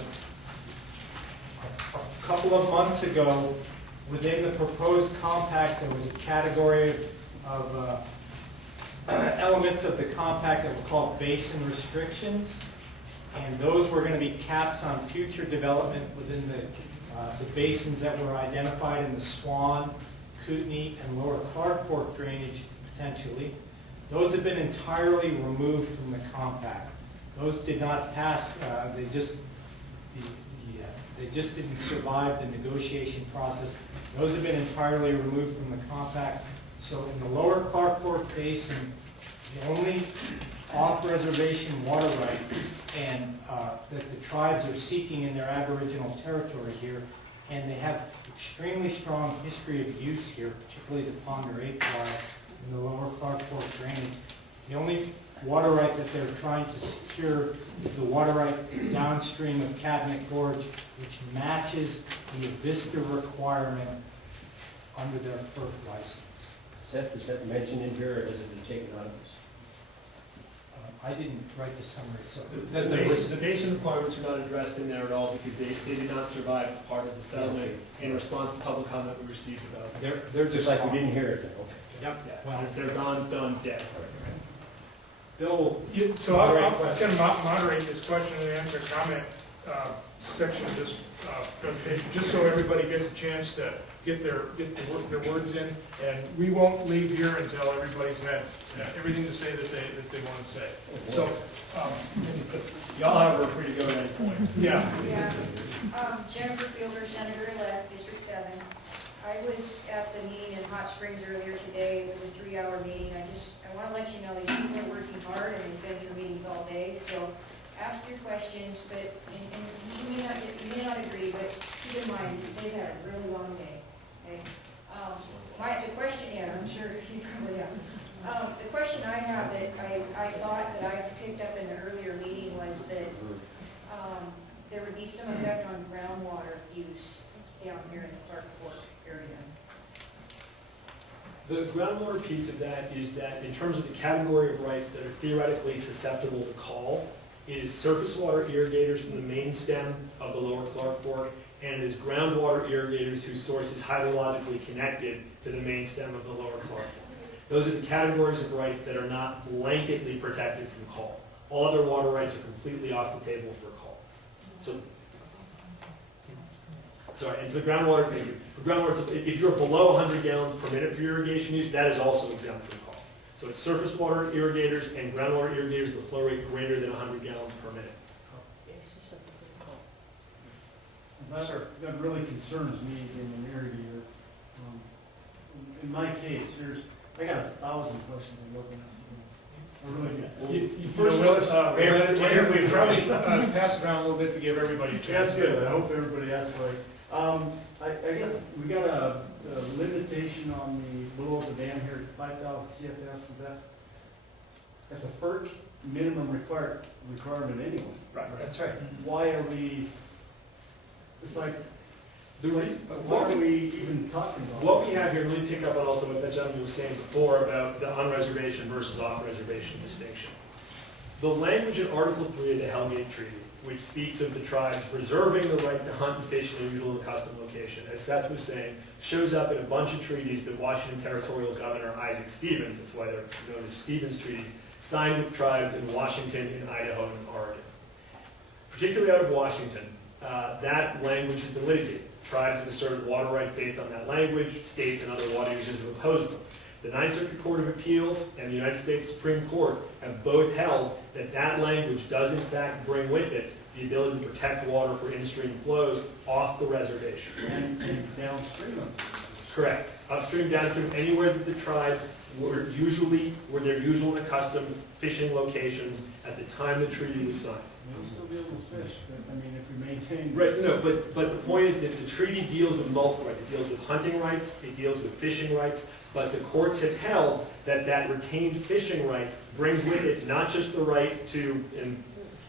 a couple of months ago, within the proposed compact, there was a category of elements of the compact that were called basin restrictions, and those were going to be caps on future development within the basins that were identified in the Swan, Kootenai, and lower Clark Fork drainage potentially. Those have been entirely removed from the compact. Those did not pass, they just didn't survive the negotiation process. Those have been entirely removed from the compact. So in the lower Clark Fork Basin, the only off-reservation water right and that the tribes are seeking in their aboriginal territory here, and they have extremely strong history of use here, particularly the Ponder 8 water in the lower Clark Fork drainage. The only water right that they're trying to secure is the water right downstream of Cabinet Gorge, which matches the Avista requirement under their FERC license. Seth, is that mentioned in here, or has it been taken out of this? I didn't write the summary, so. The basin requirements are not addressed in there at all because they did not survive as part of the settlement in response to public comment we received about them. They're Just like we didn't hear it then, okay. Yep. Yeah, Well, they're gone, done, dead. Bill, So I'm going to moderate this question and answer comment section of this presentation, just so everybody gets a chance to get their words in. And we won't leave here until everybody's had everything to say that they want to say. So, Y'all are free to go at any point. yeah. Yeah. Jennifer Fielder, Senator-elect, District 7. I was at the meeting in Hot Springs earlier today. It was a 3-hour meeting. I want to let you know these people are working hard and they've been through meetings all day. So ask your questions, but and you may not agree, but keep in mind they've had a really long day. Okay. The question, yeah, I'm sure you probably have. The question I have that I thought that I picked up in the earlier meeting was that there would be some effect on groundwater use down here in the Clark Fork area. The groundwater piece of that is that in terms of the category of rights that are theoretically susceptible to call, it is surface water irrigators from the main stem of the lower Clark Fork, and it is groundwater irrigators whose source is hydrologically connected to the main stem of the lower Clark Fork. Those are the categories of rights that are not blanketly protected from call. All other water rights are completely off the table for call. So, sorry, and for the groundwater, for groundwater, if you're below 100 gallons per minute for irrigation use, that is also exempt from call. So it's surface water irrigators and groundwater irrigators with a flow rate greater than 100 gallons per minute. That really concerns me in an irrigator. In my case, I got 1,000 questions I'm looking at. I really do. First of all, Mayor, we probably pass it around a little bit to give everybody a chance. That's good. I hope everybody asks right. I guess we got a limitation on the below the dam here, 5,000 CFS. Is that's a FERC minimum requirement anyway? Right. That's right. Why are we? It's like. What are we even talking about? What we have here, let me pick up on also what that gentleman was saying before about the on-reservation versus off-reservation distinction. The language in Article 3 of the Hellgate Treaty, which speaks of the tribes reserving the right to hunt and fish in a usual and custom location, as Seth was saying, shows up in a bunch of treaties that Washington Territorial Governor Isaac Stevens, that's why they're known as Stevens Treaties, signed with tribes in Washington, in Idaho, and Oregon. Particularly out of Washington, that language has been litigated. Tribes have asserted water rights based on that language. States and other water users have opposed them. The Ninth Circuit Court of Appeals and the United States Supreme Court have both held that that language does in fact bring with it the ability to protect water for in-stream flows off the reservation. And downstream of it. Correct. Upstream, downstream, anywhere that the tribes were their usual and accustomed fishing locations at the time the treaty was signed. We'll still be able to fish, but I mean, if we maintain. Right, no, but the point is that the treaty deals with multiple rights. It deals with hunting rights, it deals with fishing rights, but the courts have held that that retained fishing right brings with it not just the right to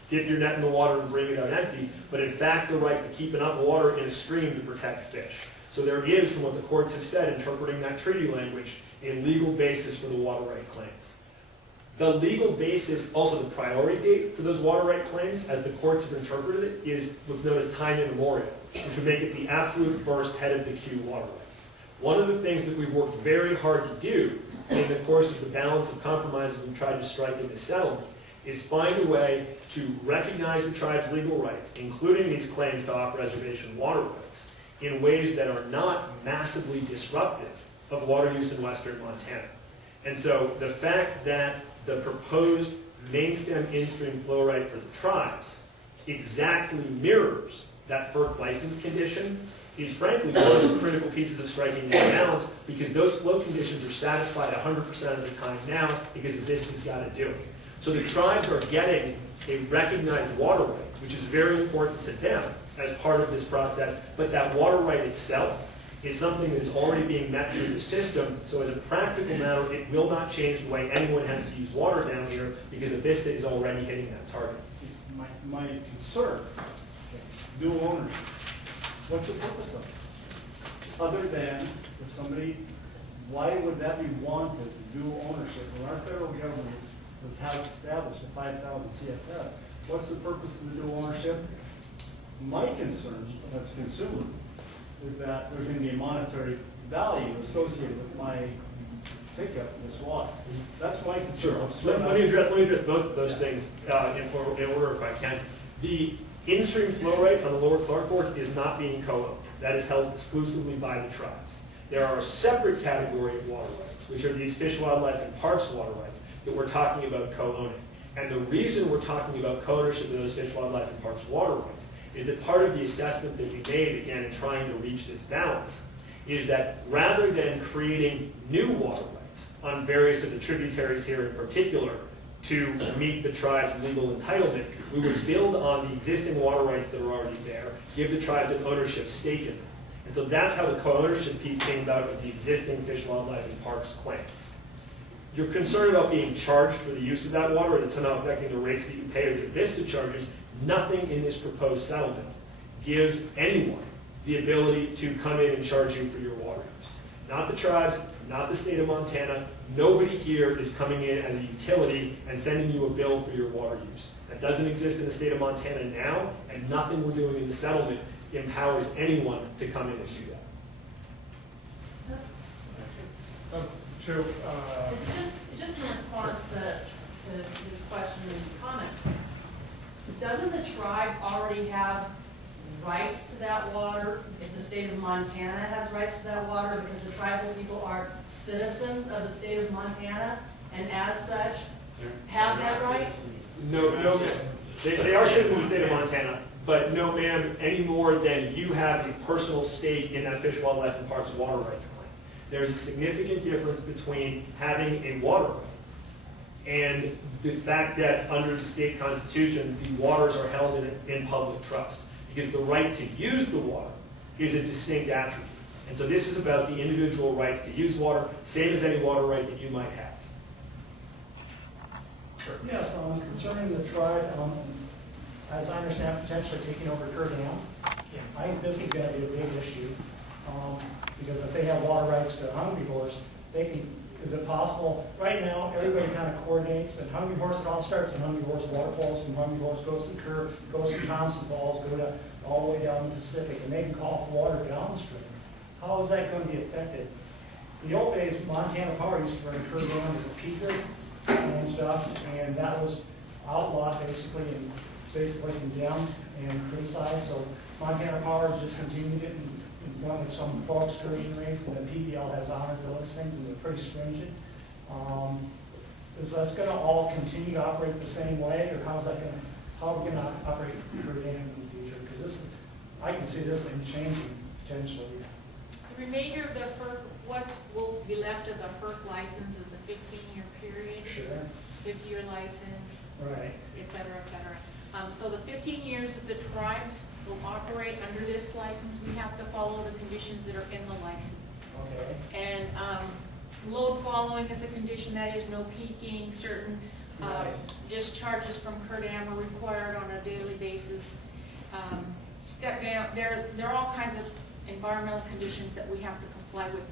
dip your net in the water and bring it out empty, but in fact the right to keep enough water in a stream to protect fish. So there is, from what the courts have said, interpreting that treaty language, a legal basis for the water right claims. The legal basis, also the priority date for those water right claims, as the courts have interpreted it, is what's known as time immemorial, which would make it the absolute first head of the queue water right. One of the things that we've worked very hard to do in the course of the balance of compromises we've tried to strike in this settlement is find a way to recognize the tribe's legal rights, including these claims to off-reservation water rights, in ways that are not massively disruptive of water use in western Montana. And so the fact that the proposed main stem in-stream flow right for the tribes exactly mirrors that FERC license condition is frankly one of the critical pieces of striking that balance, because those flow conditions are satisfied 100% of the time now because the VISTA's got to do it. So the tribes are getting a recognized water right, which is very important to them as part of this process, but that water right itself is something that is already being met through the system, so as a practical matter, it will not change the way anyone has to use water down here because a VISTA is already hitting that target. My concern, dual ownership, what's the purpose of it? Other than if somebody, why would that be wanted, dual ownership? When our federal government has established a 5,000 CFS, what's the purpose of the dual ownership? My concern as a consumer is that there's going to be a monetary value associated with my pickup in this water. That's my concern. Sure. Let me address both of those things in order if I can. The in-stream flow rate on the lower Clark Fork is not being co-owned. That is held exclusively by the tribes. There are a separate category of water rights, which are these fish, wildlife, and parks water rights that we're talking about co-owning. And the reason we're talking about co-ownership of those fish, wildlife, and parks water rights is that part of the assessment that we made, again, in trying to reach this balance, is that rather than creating new water rights on various of the tributaries here in particular to meet the tribe's legal entitlement, we would build on the existing water rights that are already there, give the tribes an ownership stake in them. And so that's how the co-ownership piece came about with the existing fish, wildlife, and parks claims. you're concerned about being charged for the use of that water, or that somehow affecting the rates that you pay or the Vista charges, nothing in this proposed settlement gives anyone the ability to come in and charge you for your water use. Not the tribes, not the state of Montana. Nobody here is coming in as a utility and sending you a bill for your water use. That doesn't exist in the state of Montana now, and nothing we're doing in the settlement empowers anyone to come in and do that. It's just in response to his question and his comment. Doesn't the tribe already have rights to that water if the state of Montana has rights to that water, because the tribal people are citizens of the state of Montana and as such have that right? No, they are citizens of the state of Montana, but no, ma'am, any more than you have a personal stake in that Fish, Wildlife, and Parks water rights claim. There's a significant difference between having a water right and the fact that under the state constitution, the waters are held in public trust. Because the right to use the water is a distinct attribute. And so this is about the individual rights to use water, same as any water right that you might have. Yes, concerning the tribe, as I understand, potentially taking over Kerr Dam. I think this is going to be a big issue, because if they have water rights to Hungry Horse, they can, is it possible, right now, everybody kind of coordinates, and Hungry Horse, it all starts in Hungry Horse waterfalls, from Hungry Horse goes to Kerr, goes to Thompson Falls, go to, all the way down the Pacific, and they can call for water downstream. How is that going to be affected? In the old days, Montana Power used to run Kerr Dam as a peaker and stuff, and that was outlawed basically, and basically condemned and criticized, so Montana Power has discontinued it and went with some full excursion rates, and then PBL has honored those things, and they're pretty stringent. Is that going to all continue to operate the same way, or how's that going to, how are we going to operate Kerr Dam in the future? Because this, I can see this thing changing potentially. The remainder of the FERC, what will be left of the FERC license is a 15-year period. Sure. It's a 50-year license, Right. et cetera, et cetera. So the 15 years that the tribes will operate under this license, we have to follow the conditions that are in the license. Okay. And load following is a condition, that is no peaking, certain discharges from Kerr Dam are required on a daily basis. Step down, there are all kinds of environmental conditions that we have to comply with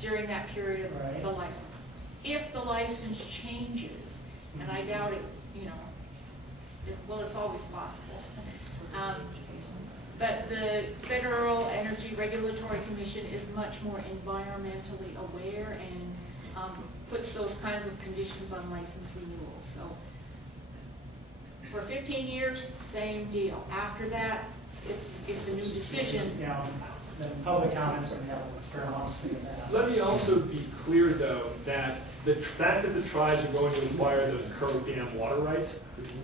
during that period of the license. If the license changes, and I doubt it, you know, well, it's always possible. But the Federal Energy Regulatory Commission is much more environmentally aware and puts those kinds of conditions on license renewals. So for 15 years, same deal. After that, it's a new decision. Yeah, then public comments are going to have a fair amount to say about that. Let me also be clear, though, that the fact that the tribes are going to acquire those Kerr Dam water rights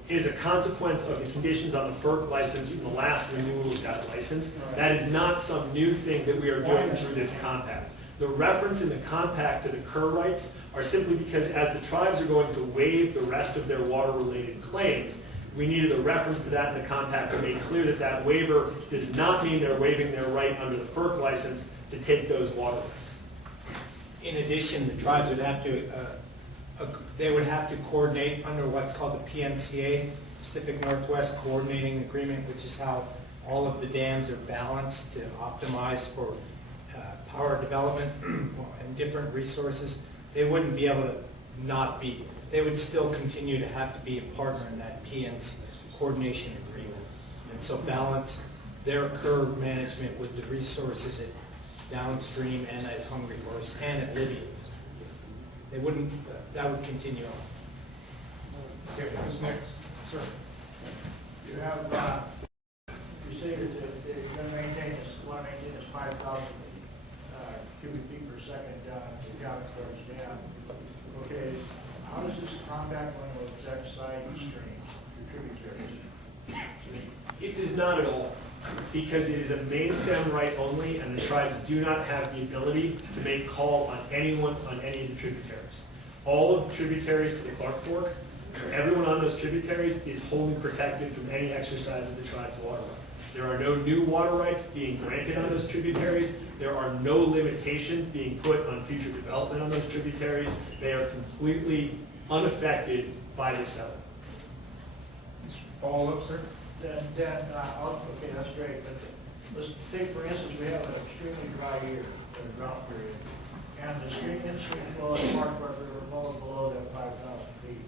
is a consequence of the conditions on the FERC license from the last renewal of that license. That is not some new thing that we are doing through this compact. The reference in the compact to the Kerr rights are simply because as the tribes are going to waive the rest of their water-related claims, we needed a reference to that in the compact to make clear that that waiver does not mean they're waiving their right under the FERC license to take those water rights. In addition, the tribes would have to, they would have to coordinate under what's called the PNCA, Pacific Northwest Coordinating Agreement, which is how all of the dams are balanced to optimize for power development and different resources. They wouldn't be able to not be, they would still continue to have to be a partner in that PNC coordination agreement. And so balance their Kerr management with the resources at downstream and at Hungry Horse and at Libya. They wouldn't, that would continue on. Okay, who's next? Sir. You have, you stated that you're going to maintain this, want to maintain this 5,000 cubic feet per second down to Calvert Dam. Okay, how does this compact going to affect side streams, your tributaries? It does not at all, because it is a main stem right only, and the tribes do not have the ability to make call on anyone on any of the tributaries. All of the tributaries to the Clark Fork, everyone on those tributaries is wholly protected from any exercise of the tribe's water right. There are no new water rights being granted on those tributaries. There are no limitations being put on future development on those tributaries. They are completely unaffected by this settlement. Follow up, sir? Then, okay, that's great, but let's take, for instance, we have an extremely dry year, a drought period, and the in-stream flow at Parkport River falls below that 5,000 feet.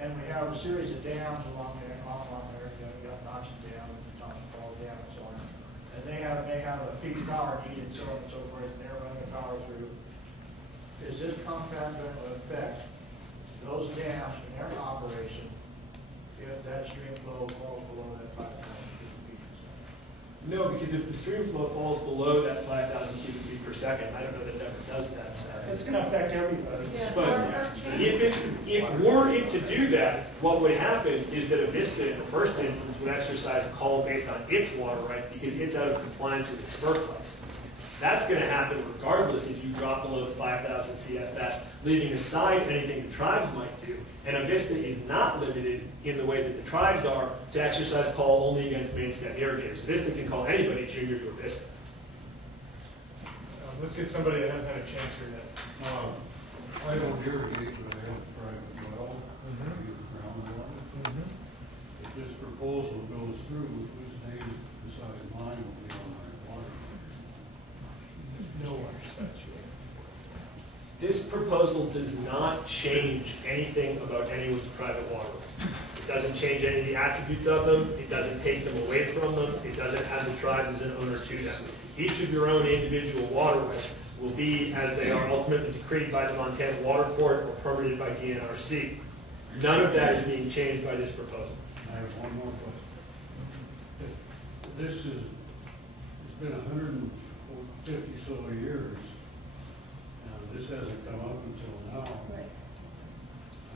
And we have a series of dams along there, you got Knoxon Dam, Thompson Falls Dam, and so on. And they have a peak power need and so on and so forth, and they're running the power through. Is this compact going to affect those dams in their operation if that stream flow falls below that 5,000 feet per second? No, because if the stream flow falls below that 5,000 cubic feet per second, I don't know that it ever does that, Sarah. It's gonna affect everybody. Yeah, But if were it to do that, what would happen is that Avista, in the first instance, would exercise call based on its water rights because it's out of compliance with its FERC license. That's going to happen regardless if you drop below the 5,000 CFS, leaving aside anything the tribes might do. And Avista is not limited in the way that the tribes are to exercise call only against main stem irrigators. Avista can call anybody junior to Avista. Let's get somebody that hasn't had a chance here yet. I don't irrigate, but I have a private well, I use groundwater. If this proposal goes through, whose name besides mine will be on my water? No one besides you. This proposal does not change anything about anyone's private water rights. It doesn't change any of the attributes of them. It doesn't take them away from them. It doesn't have the tribes as an owner to them. Each of your own individual water rights will be as they are ultimately decreed by the Montana Water Court or permitted by DNRC. None of that is being changed by this proposal. I have one more question. This is, it's been 150 so years, and this hasn't come up until now. Right.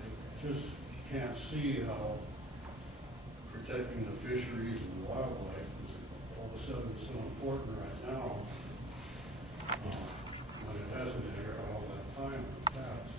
I just can't see how protecting the fisheries and the wildlife is all of a sudden so important right now, when it hasn't been here all that time in the past.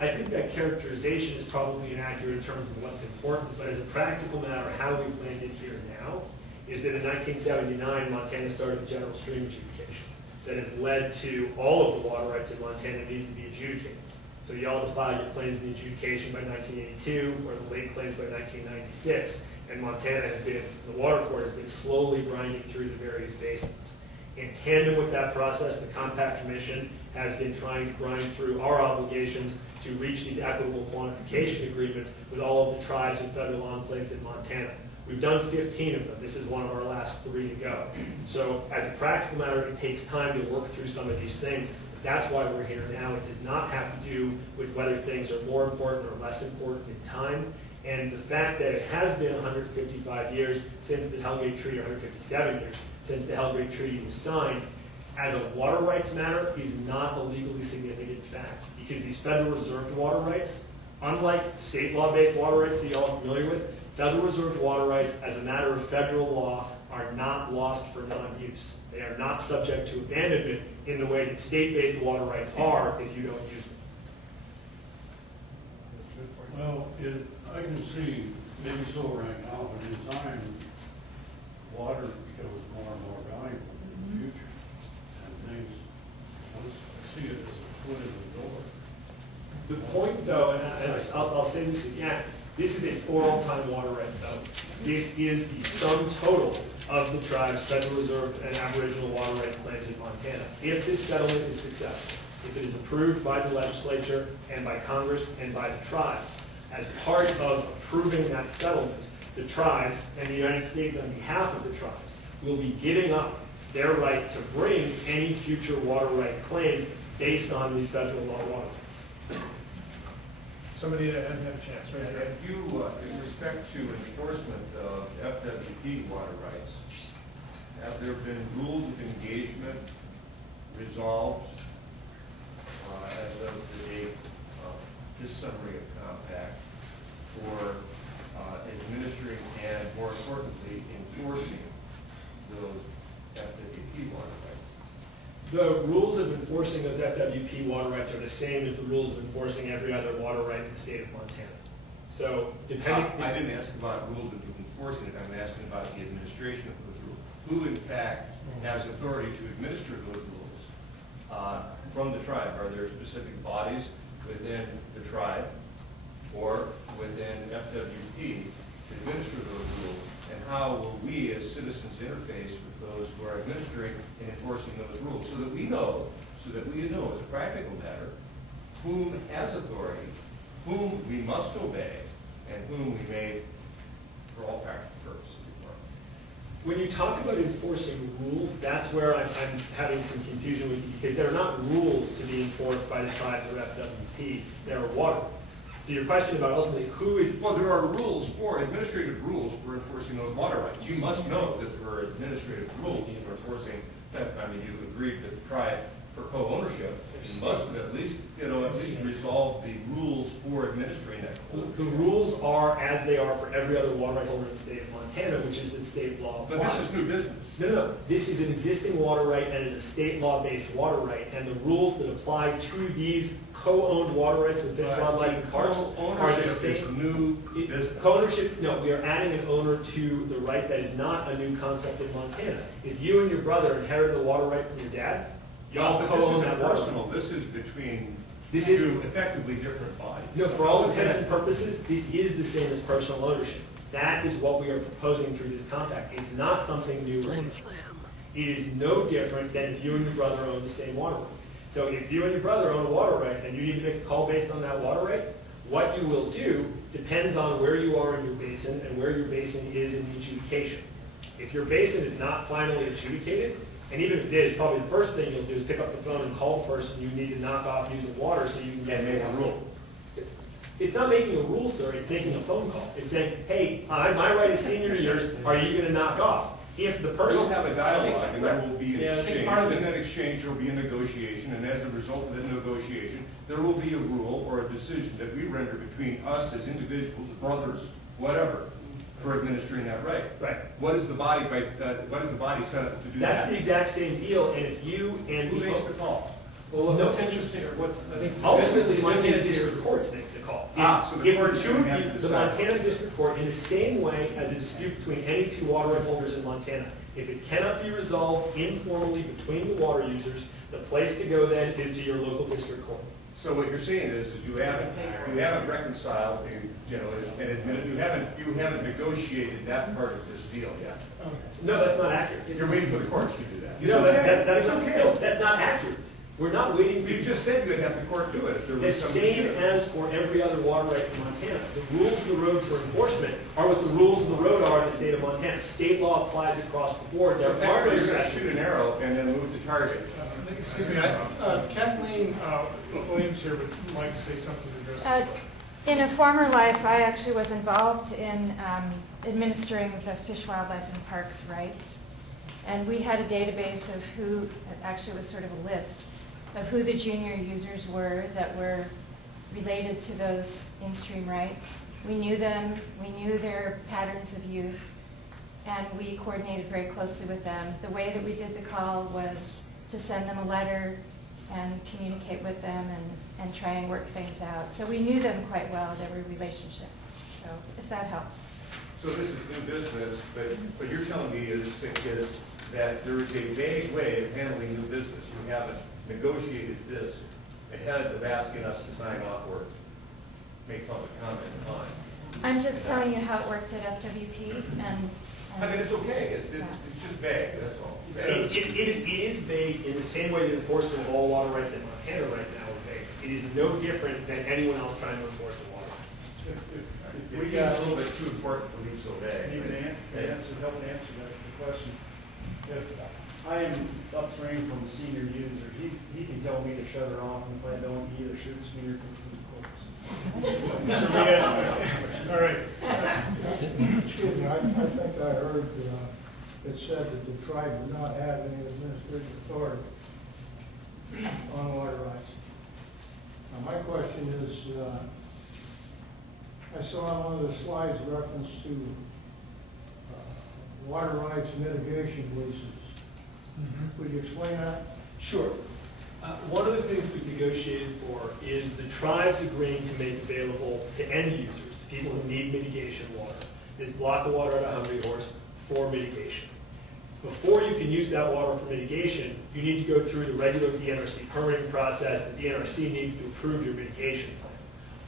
I think that characterization is probably inaccurate in terms of what's important, but as a practical matter, how we've landed here now is that in 1979, Montana started the general stream adjudication that has led to all of the water rights in Montana needing to be adjudicated. So you all filed your claims in the adjudication by 1982, or the late claims by 1996, and Montana has been, the water court has been slowly grinding through the various basins. In tandem with that process, the Compact Commission has been trying to grind through our obligations to reach these equitable quantification agreements with all of the tribes and federal enclaves in Montana. We've done 15 of them. This is one of our last 3 to go. So as a practical matter, it takes time to work through some of these things. That's why we're here now. It does not have to do with whether things are more important or less important in time. And the fact that it has been 155 years since the Hellgate Treaty, or 157 years since the Hellgate Treaty was signed, as a water rights matter, is not a legally significant fact. Because these federal reserved water rights, unlike state law-based water rights that you all are familiar with, federal reserved water rights, as a matter of federal law, are not lost for non-use. They are not subject to abandonment in the way that state-based water rights are if you don't use them. Well, I can see maybe so right now, but in time, water becomes more and more valuable in the future. And things, I see it as a foot in the door. The point, though, and I'll say this again, this is a for all time water rights settlement. This is the sum total of the tribe's federal reserve and aboriginal water rights claims in Montana. If this settlement is successful, if it is approved by the legislature and by Congress and by the tribes, as part of approving that settlement, the tribes and the United States on behalf of the tribes will be giving up their right to bring any future water right claims based on these federal law water rights. Somebody that hasn't had a chance, right? If you, in respect to enforcement of FWP water rights, have there been rules of engagement resolved as of the date of this summary of compact for administering and, more importantly, enforcing those FWP water rights? The rules of enforcing those FWP water rights are the same as the rules of enforcing every other water right in the state of Montana. So, depending... I didn't ask about rules of enforcing it, I'm asking about the administration of those rules. who in fact has authority to administer those rules from the tribe. Are there specific bodies within the tribe or within FWP to administer those rules? And how will we as citizens interface with those who are administering and enforcing those rules so that we know as a practical matter whom has authority, whom we must obey, and whom we may, for all practical purposes, ignore. When you talk about enforcing rules, that's where I'm having some confusion with you, because they're not rules to be enforced by the tribes or FWP, there are water rights. So your question about ultimately who is... Well, there are administrative rules for enforcing those water rights. You must know that there are administrative rules for enforcing that. I mean, you agreed with the tribe for co-ownership. You must at least resolve the rules for administering that. The rules are as they are for every other water right holder in the state of Montana, which is that state law applies. But this is new business. No. This is an existing water right and is a state law-based water right, and the rules that apply to these co-owned water rights with fish, wildlife, and parks are the same. Is new business. Co-ownership, no, we are adding an owner to the right that is not a new concept in Montana. If you and your brother inherit the water right from your dad, y'all co-own that water right. This is between This two effectively different bodies. No, for all intents and purposes, this is the same as personal ownership. That is what we are proposing through this compact. It's not something new. It is no different than if you and your brother own the same water right. So if you and your brother own a water right and you need to make a call based on that water right, what you will do depends on where you are in your basin and where your basin is in the adjudication. If your basin is not finally adjudicated, and even if it is, probably the first thing you'll do is pick up the phone and call the person you need to knock off using water so you can get make a rule. It's not making a rule, sir, it's making a phone call. It's saying, hey, my right is senior to yours, are you going to knock off? If the person... We'll have a dialogue, and there will be an exchange. In that exchange, there will be a negotiation, and as a result of that negotiation, there will be a rule or a decision that we render between us as individuals, brothers, whatever, for administering that right. Right. What is the body set up to do that? That's the exact same deal, and if you and... Who makes the call? Well, what's interesting, or what I think... Ultimately, the Montana District Courts make the call. So the If courts two don't have to the decide. Montana District Court, in the same way as a dispute between any two water right holders in Montana, if it cannot be resolved informally between the water users, the place to go then is to your local district court. So what you're saying is you haven't reconciled, and admitted, you haven't negotiated that part of this deal yet. No, that's not accurate. You're waiting for the courts to do that. No, that's not, okay. no, that's not accurate. We're not waiting for You just said you'd have the court do it if there the was some same dispute. as for every other water right in Montana. The rules of the road for enforcement are what the rules of the road are in the state of Montana. State law applies across the board. There are You're going to exceptions. shoot an arrow and then move to target. Excuse me, Kathleen Williams here would like to say something to address this. In a former life, I actually was involved in administering the Fish, Wildlife, and Parks rights. And we had a database of who, actually it was sort of a list, of who the junior users were that were related to those in-stream rights. We knew them, we knew their patterns of use, and we coordinated very closely with them. The way that we did the call was to send them a letter and communicate with them and try and work things out. So we knew them quite well. There were relationships. So if that helps. So this is new business, but what you're telling me is that there is a vague way of handling new business. You haven't negotiated this ahead of asking us to sign off or make public comment on. I'm just telling you how it worked at FWP. I mean, it's okay. It's just vague, that's all. It is vague in the same way that enforcement of all water rights in Montana right now are vague. It is no different than anyone else trying to enforce the water. We got a little bit too important to leave so vague. Help me answer that question. If I am upstream from the senior user, he can tell me to shut her off, and if I don't, he either shoots me or comes to the courts. All right. Excuse me, I think I heard it said that the tribe would not have any administrative authority on water rights. Now, my question is, I saw on one of the slides reference to water rights mitigation leases. Would you explain that? Sure. One of the things we've negotiated for is the tribes agreeing to make available to end users, to people who need mitigation water, this block of water at a Hungry Horse for mitigation. before you can use that water for mitigation, you need to go through the regular DNRC permitting process. The DNRC needs to approve your mitigation plan.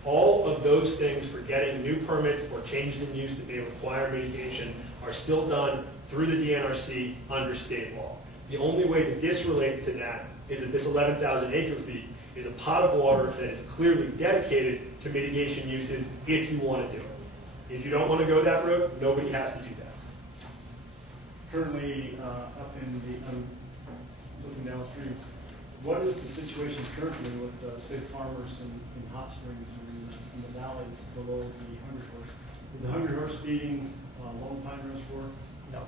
All of those things for getting new permits or changes in use that may require mitigation are still done through the DNRC under state law. The only way that this relates to that is that this 11,000 acre feet is a pot of water that is clearly dedicated to mitigation uses if you want to do it. If you don't want to go that road, nobody has to do that. Currently, up in the, I'm looking downstream, what is the situation currently with, say, farmers in Hot Springs and in the valleys below the 100 horse? Is the 100 horse feeding Lone Pine Reservoir? No.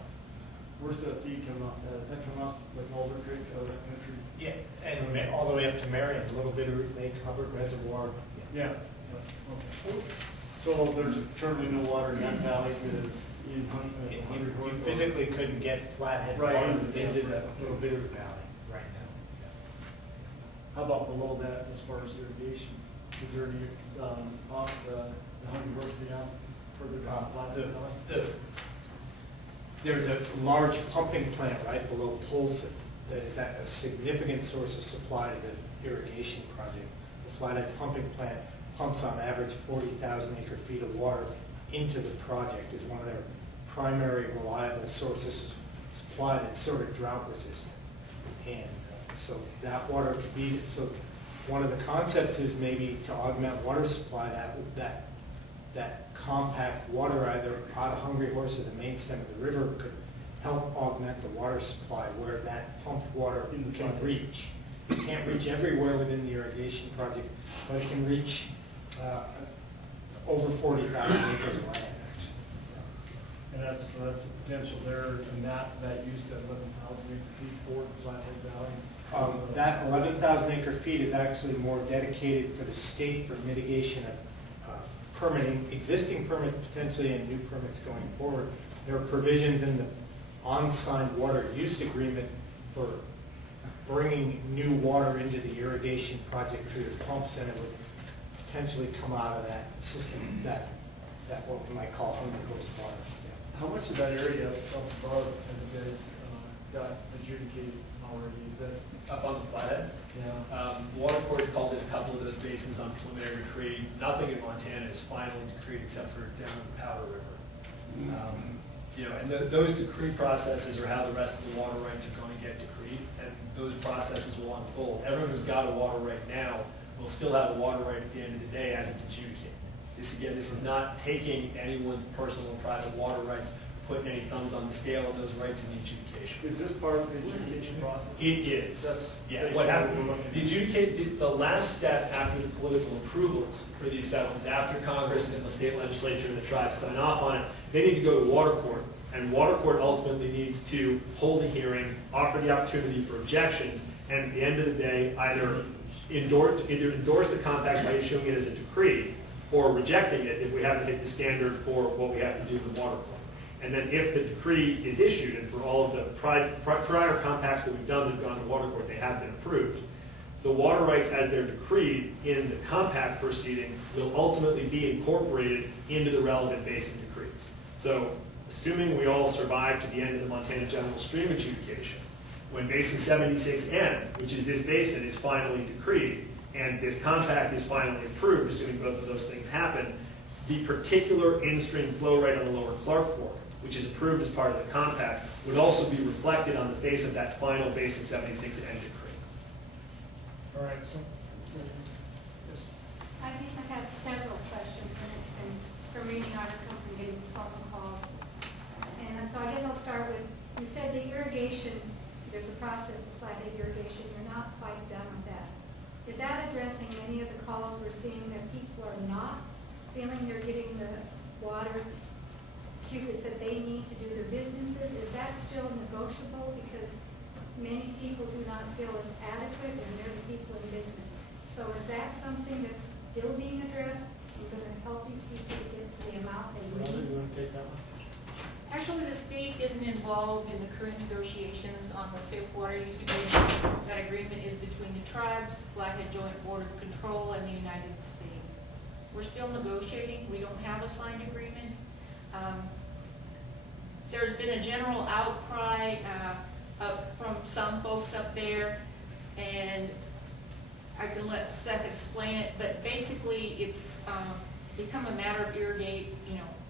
Where's the feed coming off that? Does that come off like Boulder Creek out of that country? Yeah, and all the way up to Marion, a little bit of Lake Hubbard Reservoir. Yeah. Okay. So there's currently no water in that valley that is in 100 You horse? physically couldn't get flathead Right, water yeah. into the little bit of the valley right now. How about below that as far as irrigation? Is there any, off the 100 horse down further down Flathead Valley? There's a large pumping plant right below Polson that is a significant source of supply to the irrigation project. The Flathead pumping plant pumps on average 40,000 acre feet of water into the project, is one of their primary reliable sources of supply that's sort of drought resistant. And so that water could be, so one of the concepts is maybe to augment water supply, that compact water either out of Hungry Horse or the main stem of the river could help augment the water supply where that pumped water can reach. It can't reach everywhere within the irrigation project, but it can reach over 40,000 acres of land, actually. And that's a potential there, and that used that 11,000 acre feet for the Flathead Valley. That 11,000 acre feet is actually more dedicated for the state for mitigation of permitting, existing permits potentially and new permits going forward. There are provisions in the unsigned water use agreement for bringing new water into the irrigation project through the pumps, and it would potentially come out of that system, that what we might call Hungry Horse water. Yeah. How much of that area south of Bartlett have you guys got adjudicated already? Is that Up on the Flathead? Yeah. Water courts called in a couple of those basins on preliminary decree. Nothing in Montana is finally decreed except for down in the Powder River. And those decree processes are how the rest of the water rights are going to get decreed, and those processes will unfold. Everyone who's got a water right now will still have a water right at the end of the day as it's adjudicated. This is not taking anyone's personal and private water rights, putting any thumbs on the scale of those rights in the adjudication. Is this part of the adjudication process? It is. That's Yeah, what happens, the last step after the political approvals for these settlements, after Congress and the state legislature and the tribes sign off on it, they need to go to water court. And water court ultimately needs to hold a hearing, offer the opportunity for objections, and at the end of the day, either endorse the compact by issuing it as a decree, or rejecting it if we haven't hit the standard for what we have to do in the water court. And then if the decree is issued, and for all of the prior compacts that we've done that have gone to water court, they have been approved, the water rights as they're decreed in the compact proceeding will ultimately be incorporated into the relevant basin decrees. So assuming we all survive to the end of the Montana General Stream adjudication, when Basin 76N, which is this basin, is finally decreed, and this compact is finally approved, assuming both of those things happen, the particular in-stream flow rate on the lower Clark Fork, which is approved as part of the compact, would also be reflected on the face of that final Basin 76N decree. All right, so, yes. I guess I have several questions, and it's been from reading articles and getting phone calls. And so I guess I'll start with, you said the irrigation, there's a process, the flathead irrigation, you're not quite done with that. Is that addressing many of the calls we're seeing that people are not feeling they're getting the water cubics that they need to do their businesses? Is that still negotiable? Because many people do not feel it's adequate, and they're the people in business. So is that something that's still being addressed and going to help these people to get to the amount they need? You want to take that one? Actually, the state isn't involved in the current negotiations on the fifth water use agreement. That agreement is between the tribes, the Flathead Joint Board of Control, and the United States. We're still negotiating. We don't have a signed agreement. There's been a general outcry from some folks up there, and I can let Seth explain it, but basically it's become a matter of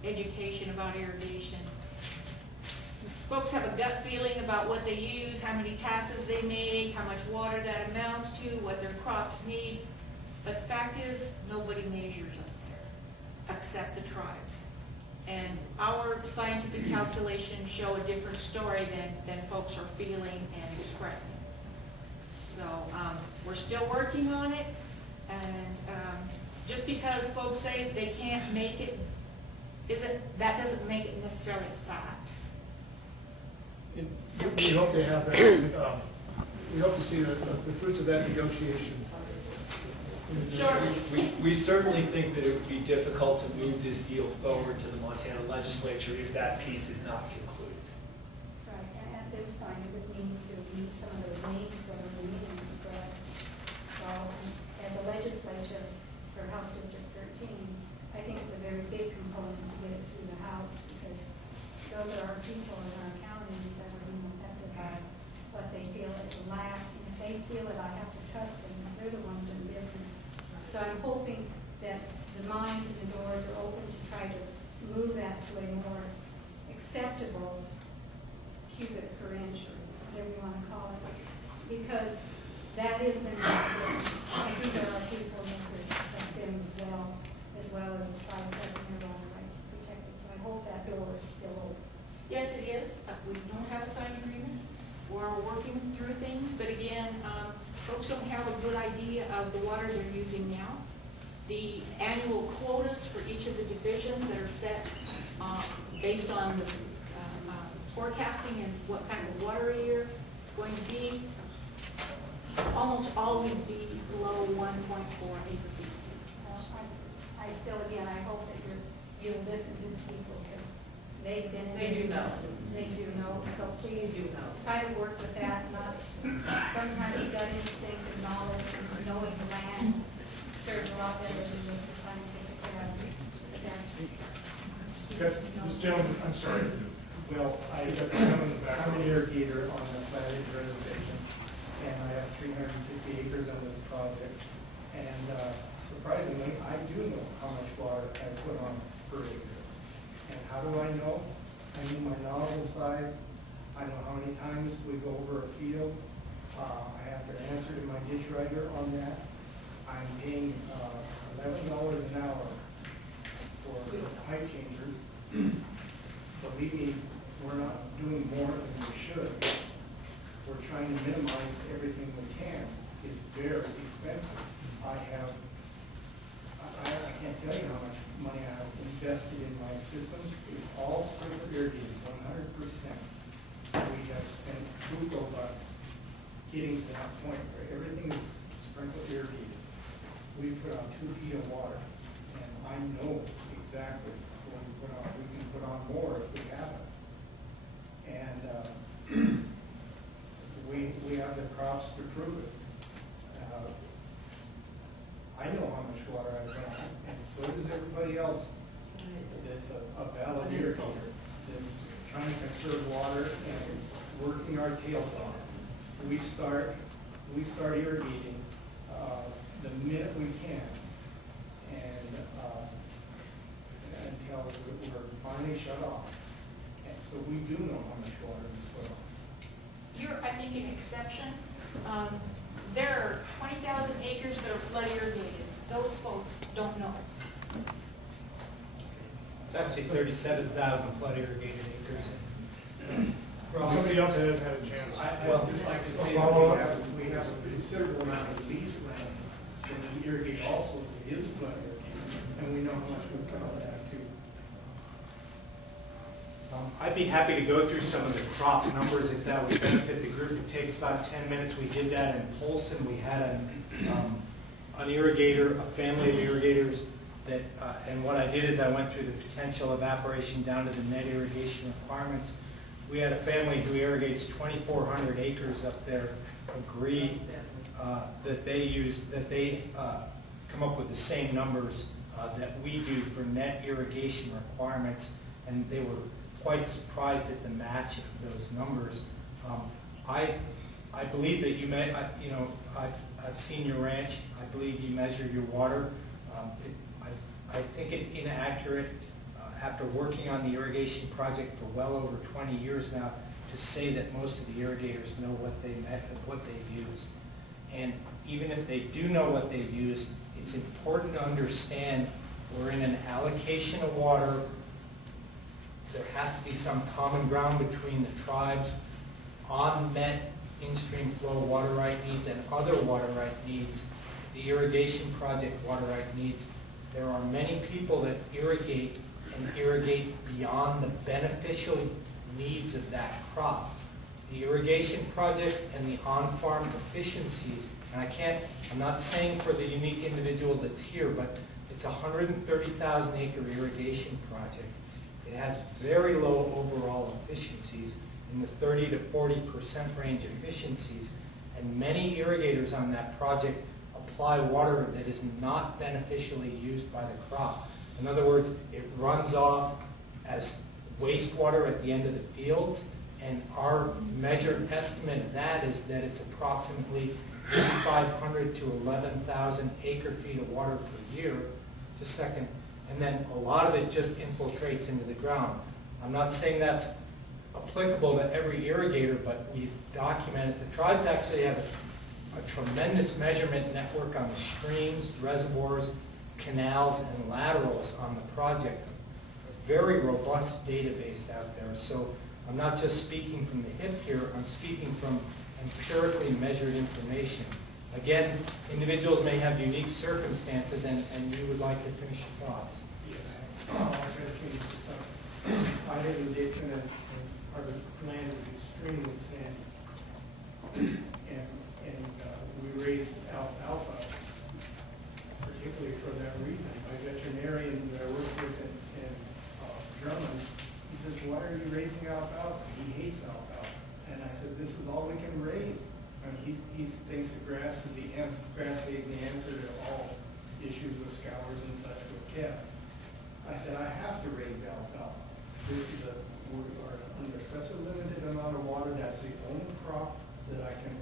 education about irrigation. Folks have a gut feeling about what they use, how many passes they make, how much water that amounts to, what their crops need. But the fact is, nobody measures up there except the tribes. And our scientific calculations show a different story than folks are feeling and expressing. So we're still working on it, and just because folks say they can't make it, that doesn't make it necessarily a fact. We hope to have that, we hope to see the fruits of that negotiation. Sure. We certainly think that it would be difficult to move this deal forward to the Montana legislature if that piece is not concluded. Right, and at this point, it would need to meet some of those needs that are being expressed. So, as a legislature for House District 13, I think it's a very big component to get it through the House, because those are our people in our counties that are being affected by what they feel is a lack. And if they feel it, I have to trust them, because they're the ones in business. So I'm hoping that the minds and the doors are open to try to move that to a more acceptable cubic per inch, or whatever you want to call it, because that is been my business. I think there are people that could protect them as well as the tribes having their own rights protected. So I hope that door is still open. Yes, it is. We don't have a signed agreement. We're working through things, but again, folks don't have a good idea of the water they're using now. The annual quotas for each of the divisions that are set based on the forecasting and what kind of water year it's going to be, almost always be below 1.4 acre feet. I still, again, I hope that you listen to the people, because they've been in They do know. business. They do know, so please They do know. try to work with that, not sometimes gut instinct and knowledge and knowing the land serves a lot better than just the scientific data. But that's, Okay, this gentleman, I'm sorry. Well, You got the gentleman in the back. I'm an irrigator on the Flathead Reservation, and I have 350 acres under the project. And surprisingly, I do know how much water I put on per acre. And how do I know? I know my nozzle size. I know how many times we go over a field. I have to answer to my ditch writer on that. I'm paying $11 an hour for pipe changers. Believe me, we're not doing more than we should. We're trying to minimize everything we can. It's very expensive. I can't tell you how much money I have invested in my systems. It's all sprinkler irrigated, 100%. We have spent Google bucks getting to that point where everything is sprinkler irrigated. We put on 2 feet of water, and I know exactly what we put on. We can put on more if we have it. And we have the crops to prove it. I know how much water I put on, and so does everybody else that's a valid irrigator, that's trying to conserve water and working our tails off. We start irrigating the minute we can, and until we're finally shut off. And so we do know how much water we put on. You're, I think, an exception. There are 20,000 acres that are flood irrigated. Those folks don't know. It's actually 37,000 flood irrigated acres. Somebody else hasn't had a chance. I'd just like to say that we have a considerable amount of lease land that we irrigate also that is flood irrigated, and we know how much we put on that too. I'd be happy to go through some of the crop numbers if that would benefit the group. It takes about 10 minutes. We did that in Polson. We had an irrigator, a family of irrigators that, and what I did is I went through the potential evaporation down to the net irrigation requirements. We had a family who irrigates 2,400 acres up there agree that they come up with the same numbers that we do for net irrigation requirements, and they were quite surprised at the match of those numbers. I believe that you may, you know, I've seen your ranch. I believe you measure your water. I think it's inaccurate after working on the irrigation project for well over 20 years now to say that most of the irrigators know what they've used. And even if they do know what they've used, it's important to understand we're in an allocation of water. There has to be some common ground between the tribes on met in-stream flow water right needs and other water right needs, the irrigation project water right needs. There are many people that irrigate and irrigate beyond the beneficial needs of that crop. The irrigation project and the on-farm efficiencies, and I'm not saying for the unique individual that's here, but it's a 130,000 acre irrigation project. It has very low overall efficiencies, in the 30 to 40% range efficiencies, and many irrigators on that project apply water that is not beneficially used by the crop. In other words, it runs off as wastewater at the end of the fields, and our measured estimate of that is that it's approximately 8,500 to 11,000 acre feet of water per year. Just a second. And then a lot of it just infiltrates into the ground. I'm not saying that's applicable to every irrigator, but we've documented. The tribes actually have a tremendous measurement network on the streams, reservoirs, canals, and laterals on the project. A very robust database out there. So I'm not just speaking from the hip here, I'm speaking from empirically measured information. Again, individuals may have unique circumstances, and you would like to finish your thoughts. I live in Dixon, and our land is extremely sandy, and we raise alfalfa, particularly for that reason. My veterinarian that I work with in Drummond, he says, "Why are you raising alfalfa?" He hates alfalfa, and I said, "This is all we can raise." I mean, he thinks that grass is the answer to all issues with scours and such with calves. I said, "I have to raise alfalfa. We are under such a limited amount of water. That's the only crop that I can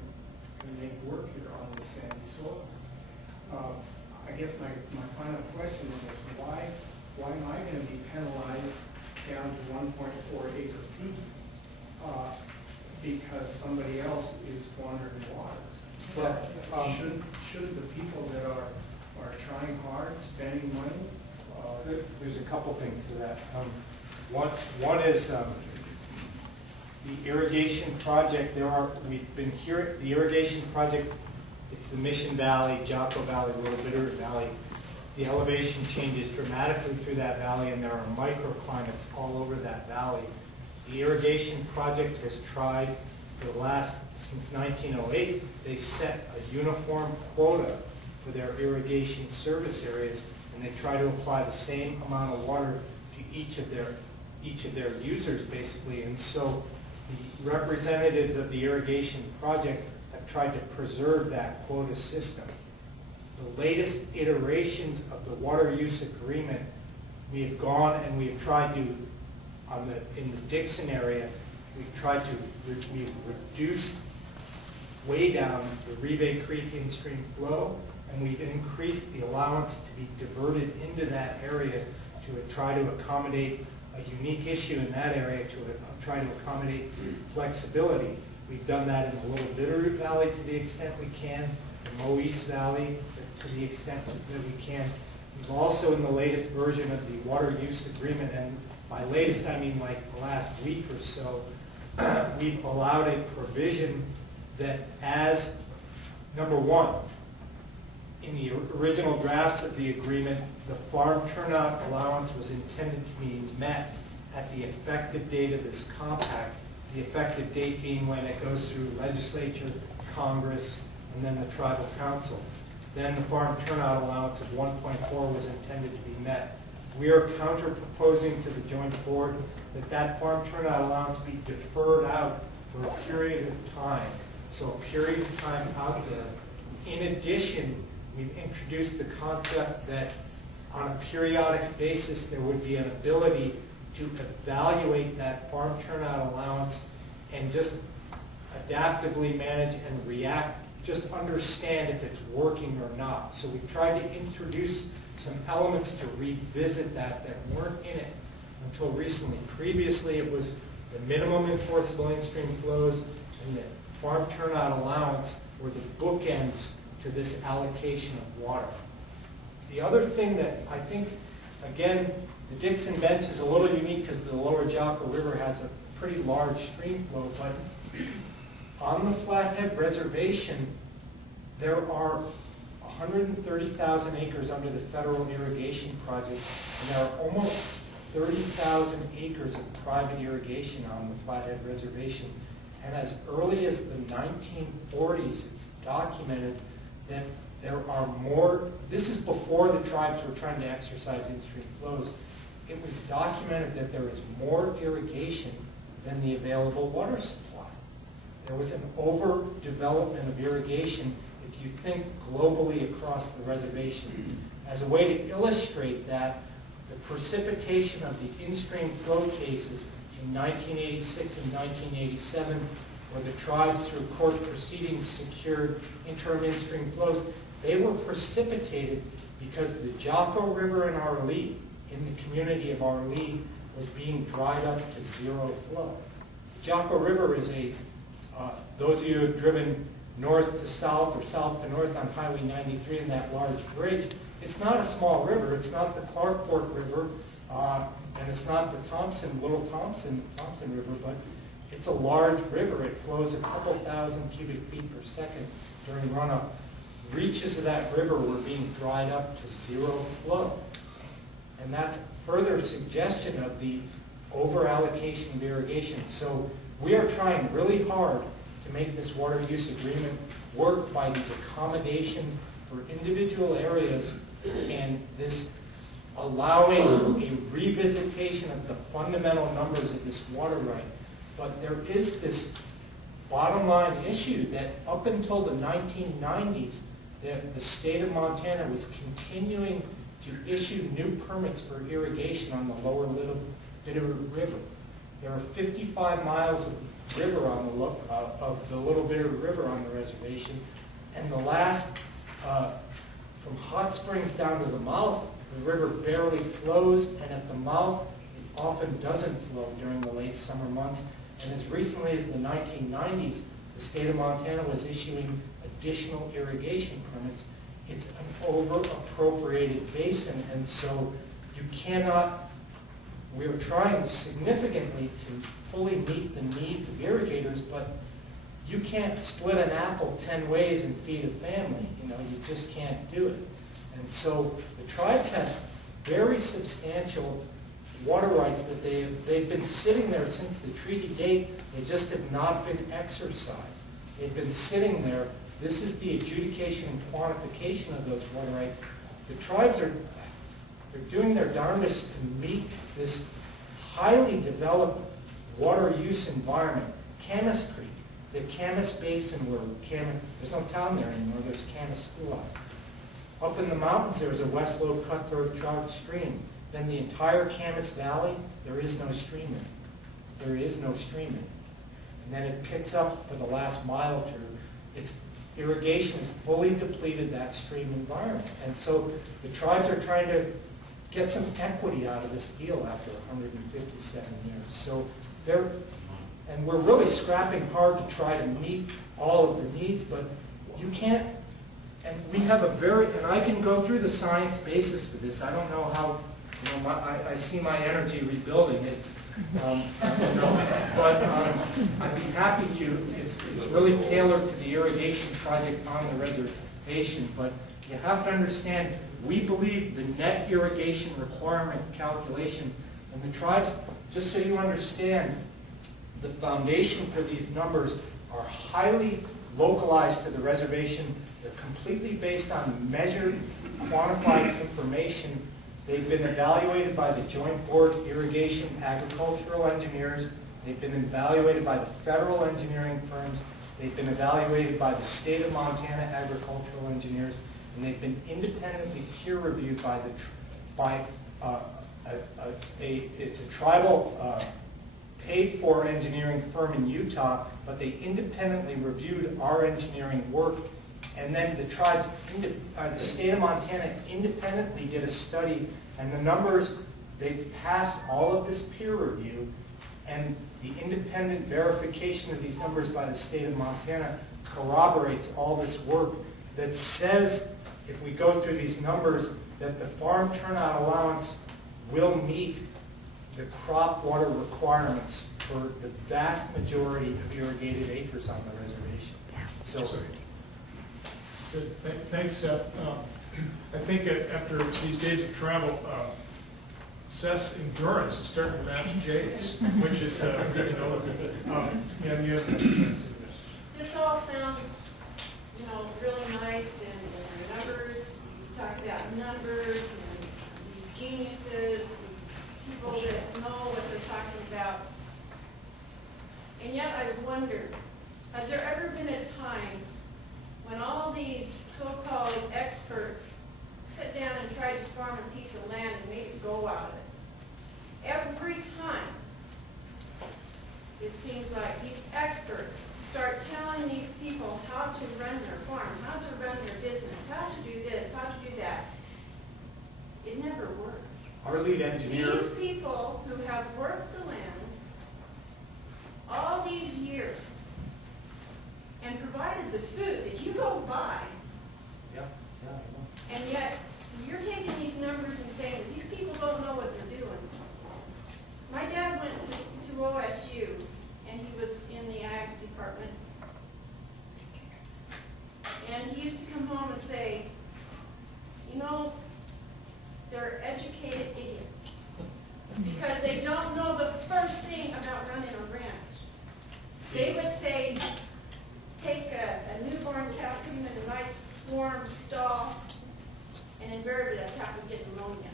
make work here on this sandy soil." I guess my final question is, why am I going to be penalized down to 1.4 acre feet because somebody else is squandering water? Shouldn't the people that are trying hard, spending money? There's a couple things to that. One is the irrigation project. We've been here, the irrigation project, it's the Mission Valley, Jocko Valley, Little Bitter Valley. The elevation changes dramatically through that valley, and there are microclimates all over that valley. The irrigation project has tried for the since 1908, they set a uniform quota for their irrigation service areas, and they try to apply the same amount of water to each of their users, basically. And so the representatives of the irrigation project have tried to preserve that quota system. The latest iterations of the water use agreement, we have gone and we have tried to, in the Dixon area, we've reduced way down the Rebate Creek in-stream flow, and we've increased the allowance to be diverted into that area to try to accommodate a unique issue in that area, to try to accommodate flexibility. We've done that in the Little Bitterroot Valley to the extent we can, the Moe East Valley to the extent that we can. We've also, in the latest version of the water use agreement, and by latest I mean like the last week or so, we've allowed a provision that as, number one, in the original drafts of the agreement, the farm turnout allowance was intended to be met at the effective date of this compact, the effective date being when it goes through legislature, Congress, and then the tribal council. Then the farm turnout allowance of 1.4 was intended to be met. We are counter-proposing to the joint board that that farm turnout allowance be deferred out for a period of time. So a period of time out there. In addition, we've introduced the concept that on a periodic basis there would be an ability to evaluate that farm turnout allowance and just adaptively manage and react, just understand if it's working or not. So we tried to introduce some elements to revisit that weren't in it until recently. Previously, it was the minimum enforceable in-stream flows and the farm turnout allowance were the bookends to this allocation of water. The other thing that I think, again, the Dixon Bench is a little unique because the lower Jocko River has a pretty large stream flow, but on the Flathead Reservation, there are 130,000 acres under the federal irrigation project, and there are almost 30,000 acres of private irrigation on the Flathead Reservation. And as early as the 1940s, it's documented that there are more, this is before the tribes were trying to exercise in-stream flows, it was documented that there is more irrigation than the available water supply. There was an overdevelopment of irrigation, if you think globally across the reservation. As a way to illustrate that, the precipitation of the in-stream flow cases in 1986 and 1987, where the tribes through court proceedings secured interim in-stream flows, they were precipitated because the Jocko River in Arlee, in the community of Arlee, was being dried up to zero flow. Jocko River is those of you who have driven north to south or south to north on Highway 93 in that large bridge, it's not a small river. It's not the Clarkport River, and it's not the Little Thompson River, but it's a large river. It flows a couple thousand cubic feet per second during runoff. Reaches of that river were being dried up to zero flow. And that's further suggestion of the over-allocation of irrigation. So we are trying really hard to make this water use agreement work by these accommodations for individual areas and this allowing a revisitation of the fundamental numbers of this water right. But there is this bottom line issue that up until the 1990s, the state of Montana was continuing to issue new permits for irrigation on the lower Little Bitterroot River. There are 55 miles of river on the Little Bitterroot River on the reservation, and the last, from Hot Springs down to the mouth, the river barely flows, and at the mouth, it often doesn't flow during the late summer months. And as recently as the 1990s, the state of Montana was issuing additional irrigation permits. It's an over-appropriated basin, and so you cannot, we're trying significantly to fully meet the needs of irrigators, but you can't split an apple 10 ways and feed a family. You just can't do it. And so the tribes have very substantial water rights that they've been sitting there since the treaty date. They just have not been exercised. They've been sitting there. This is the adjudication and quantification of those water rights. The tribes they're doing their darndest to meet this highly developed water use environment. Camas Creek, the Camas Basin, where there's no town there anymore, there's Camas Schoolhouse. Up in the mountains, there's a West Lobe Cutthroat Trout Stream. Then the entire Camas Valley, there is no stream in it. There is no stream in it. And then it picks up for the last mile or two. Its irrigation has fully depleted that stream environment. And so the tribes are trying to get some equity out of this deal after 157 years. So and we're really scrapping hard to try to meet all of the needs, but you can't, and we have and I can go through the science basis for this. I don't know how, I see my energy rebuilding. But I'd be happy to. It's really tailored to the irrigation project on the reservation, but you have to understand, we believe the net irrigation requirement calculations, and the tribes, just so you understand, the foundation for these numbers are highly localized to the reservation. They're completely based on measured, quantified information. They've been evaluated by the Joint Board Irrigation Agricultural Engineers. They've been evaluated by the federal engineering firms. They've been evaluated by the state of Montana agricultural engineers, and they've been independently peer reviewed by it's a tribal paid-for engineering firm in Utah, but they independently reviewed our engineering work, and then the the state of Montana independently did a study, and the numbers, they passed all of this peer review, and the independent verification of these numbers by the state of Montana corroborates all this work that says, if we go through these numbers, that the farm turnout allowance will meet the crop water requirements for the vast majority of irrigated acres on the reservation. So, Good. Thanks, Seth. I think that after these days of travel, Seth's endurance is starting to match Jay's, which is good to know. Yeah, you have. This all sounds, really nice, and the numbers, you talk about numbers, and these geniuses, these people that know what they're talking about. And yet I wonder, has there ever been a time when all these so-called experts sit down and try to farm a piece of land and make a go out of it? Every time, it seems like these experts start telling these people how to run their farm, how to run their business, how to do this, how to do that. It never works. our lead engineer, These people who have worked the land all these years and provided the food that you go buy, and yet you're taking these numbers and saying that these people don't know what they're doing. My dad went to OSU, and he was in the ag department, and he used to come home and say, they're educated idiots, because they don't know the first thing about running a ranch. They would say, take a newborn cow, put him in a nice warm stall, and invariably that cow would get pneumonia.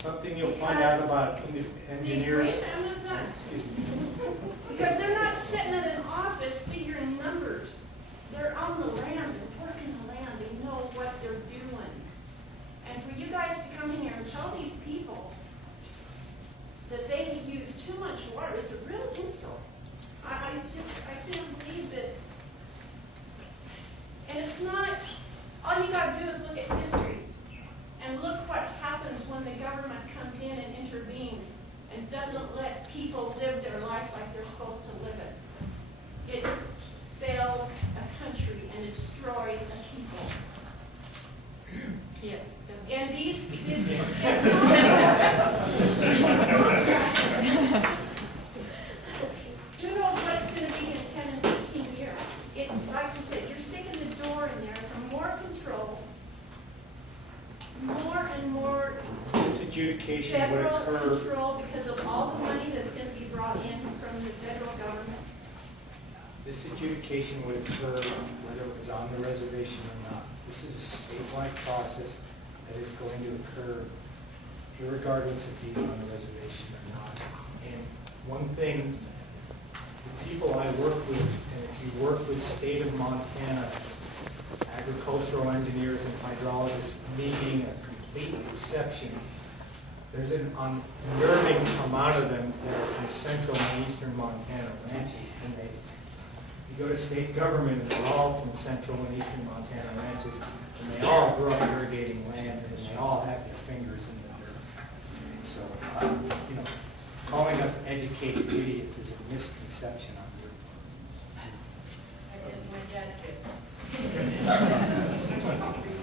something you'll find out about engineers. I'm not done. Excuse me. Because they're not sitting in an office figuring numbers. They're on the land, they're working the land, they know what they're doing. And for you guys to come in here and tell these people that they use too much water is a real insult. I can't believe that. And it's not, all you gotta do is look at history and look what happens when the government comes in and intervenes and doesn't let people live their life like they're supposed to live it. It fails a country and destroys a people. Yes. And these who knows what it's going to be in 10 and 15 years. Like you said, you're sticking the door in there for more control, more and more This adjudication would federal occur. control because of all the money that's going to be brought in from the federal government. This adjudication would occur whether it was on the reservation or not. This is a statewide process that is going to occur irregardless of being on the reservation or not. And one thing, the people I work with, and if you work with state of Montana agricultural engineers and hydrologists, me being a complete exception, there's an unnerving amount of them that are from central and eastern Montana ranches, and you go to state government, and they're all from central and eastern Montana ranches, and they all grew up irrigating land, and they all have their fingers in the dirt. And so, calling us educated idiots is a misconception on your part. I did my dad did.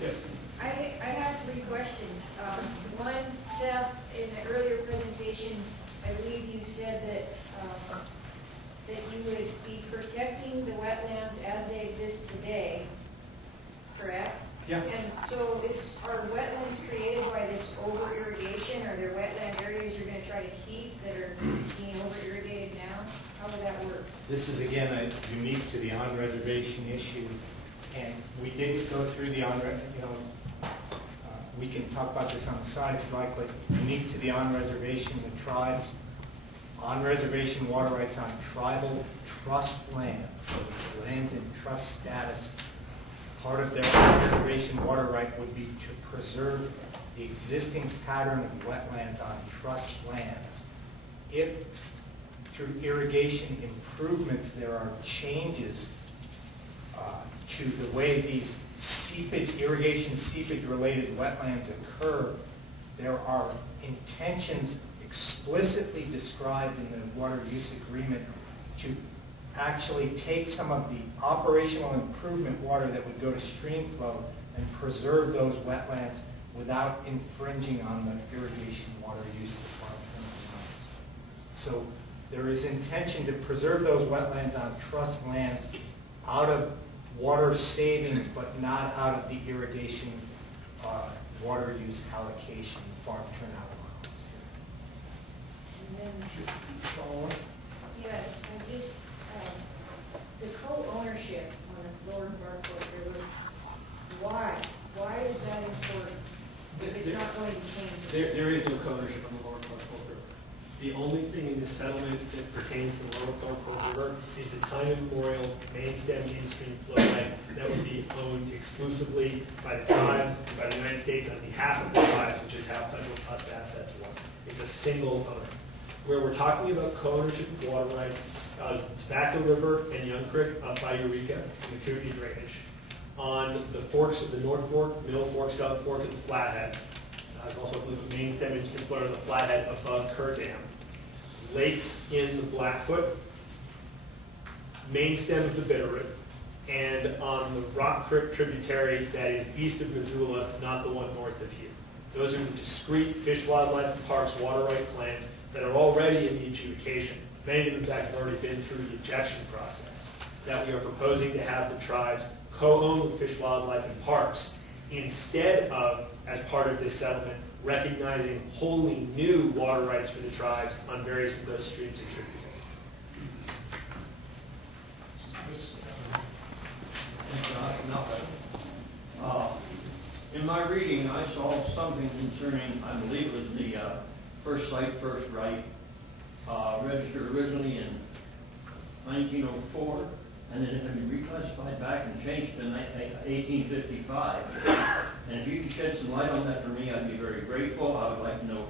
Yes. I have three questions. One, Seth, in the earlier presentation, I believe you said that you would be protecting the wetlands as they exist today, correct? Yeah. And so are wetlands created by this over-irrigation? Are there wetland areas you're going to try to keep that are being over-irrigated now? How would that work? This is, again, unique to the on-reservation issue, and we didn't go through the we can talk about this on the side if you like unique to the on-reservation, the tribes, on-reservation water rights on tribal trust lands, so the lands in trust status. Part of their on-reservation water right would be to preserve the existing pattern of wetlands on trust lands. If through irrigation improvements there are changes to the way these irrigation seepage related wetlands occur, there are intentions explicitly described in the water use agreement to actually take some of the operational improvement water that would go to stream flow and preserve those wetlands without infringing on the irrigation water use the farm currently runs. So there is intention to preserve those wetlands on trust lands out of water savings, but not out of the irrigation water use allocation farm turnout allowance. And then, Yes, I just, the co-ownership on the Lower Norfolk River, why? Why is that important if it's not going to change? There is no co-ownership on the Lower Norfolk River. The only thing in this settlement that pertains to the Lower Norfolk River is the time immemorial main stem in-stream flow right that would be owned exclusively by the tribes and by the United States on behalf of the tribes, which is how federal trust assets work. It's a single owner. Where we're talking about co-ownership of water rights, Tobacco River and Young Creek up by Eureka and the Kootenai drainage. On the forks of the North Fork, Middle Fork, South Fork, and the Flathead. There's also a main stem in-stream flow of the Flathead above Kerr Dam. Lakes in the Blackfoot, main stem of the Bitterroot, and on the Rock Creek tributary that is east of Missoula, not the one north of here. Those are the discrete Fish, Wildlife, and Parks water right claims that are already in the adjudication. Many of them, in fact, have already been through the ejection process that we are proposing to have the tribes co-own with Fish, Wildlife, and Parks instead of, as part of this settlement, recognizing wholly new water rights for the tribes on various of those streams and tributaries. In my reading, I saw something concerning, I believe it was the first site, first right, registered originally in 1904, and then it had been reclassified back and changed in 1855. And if you could shed some light on that for me, I'd be very grateful. I would like to know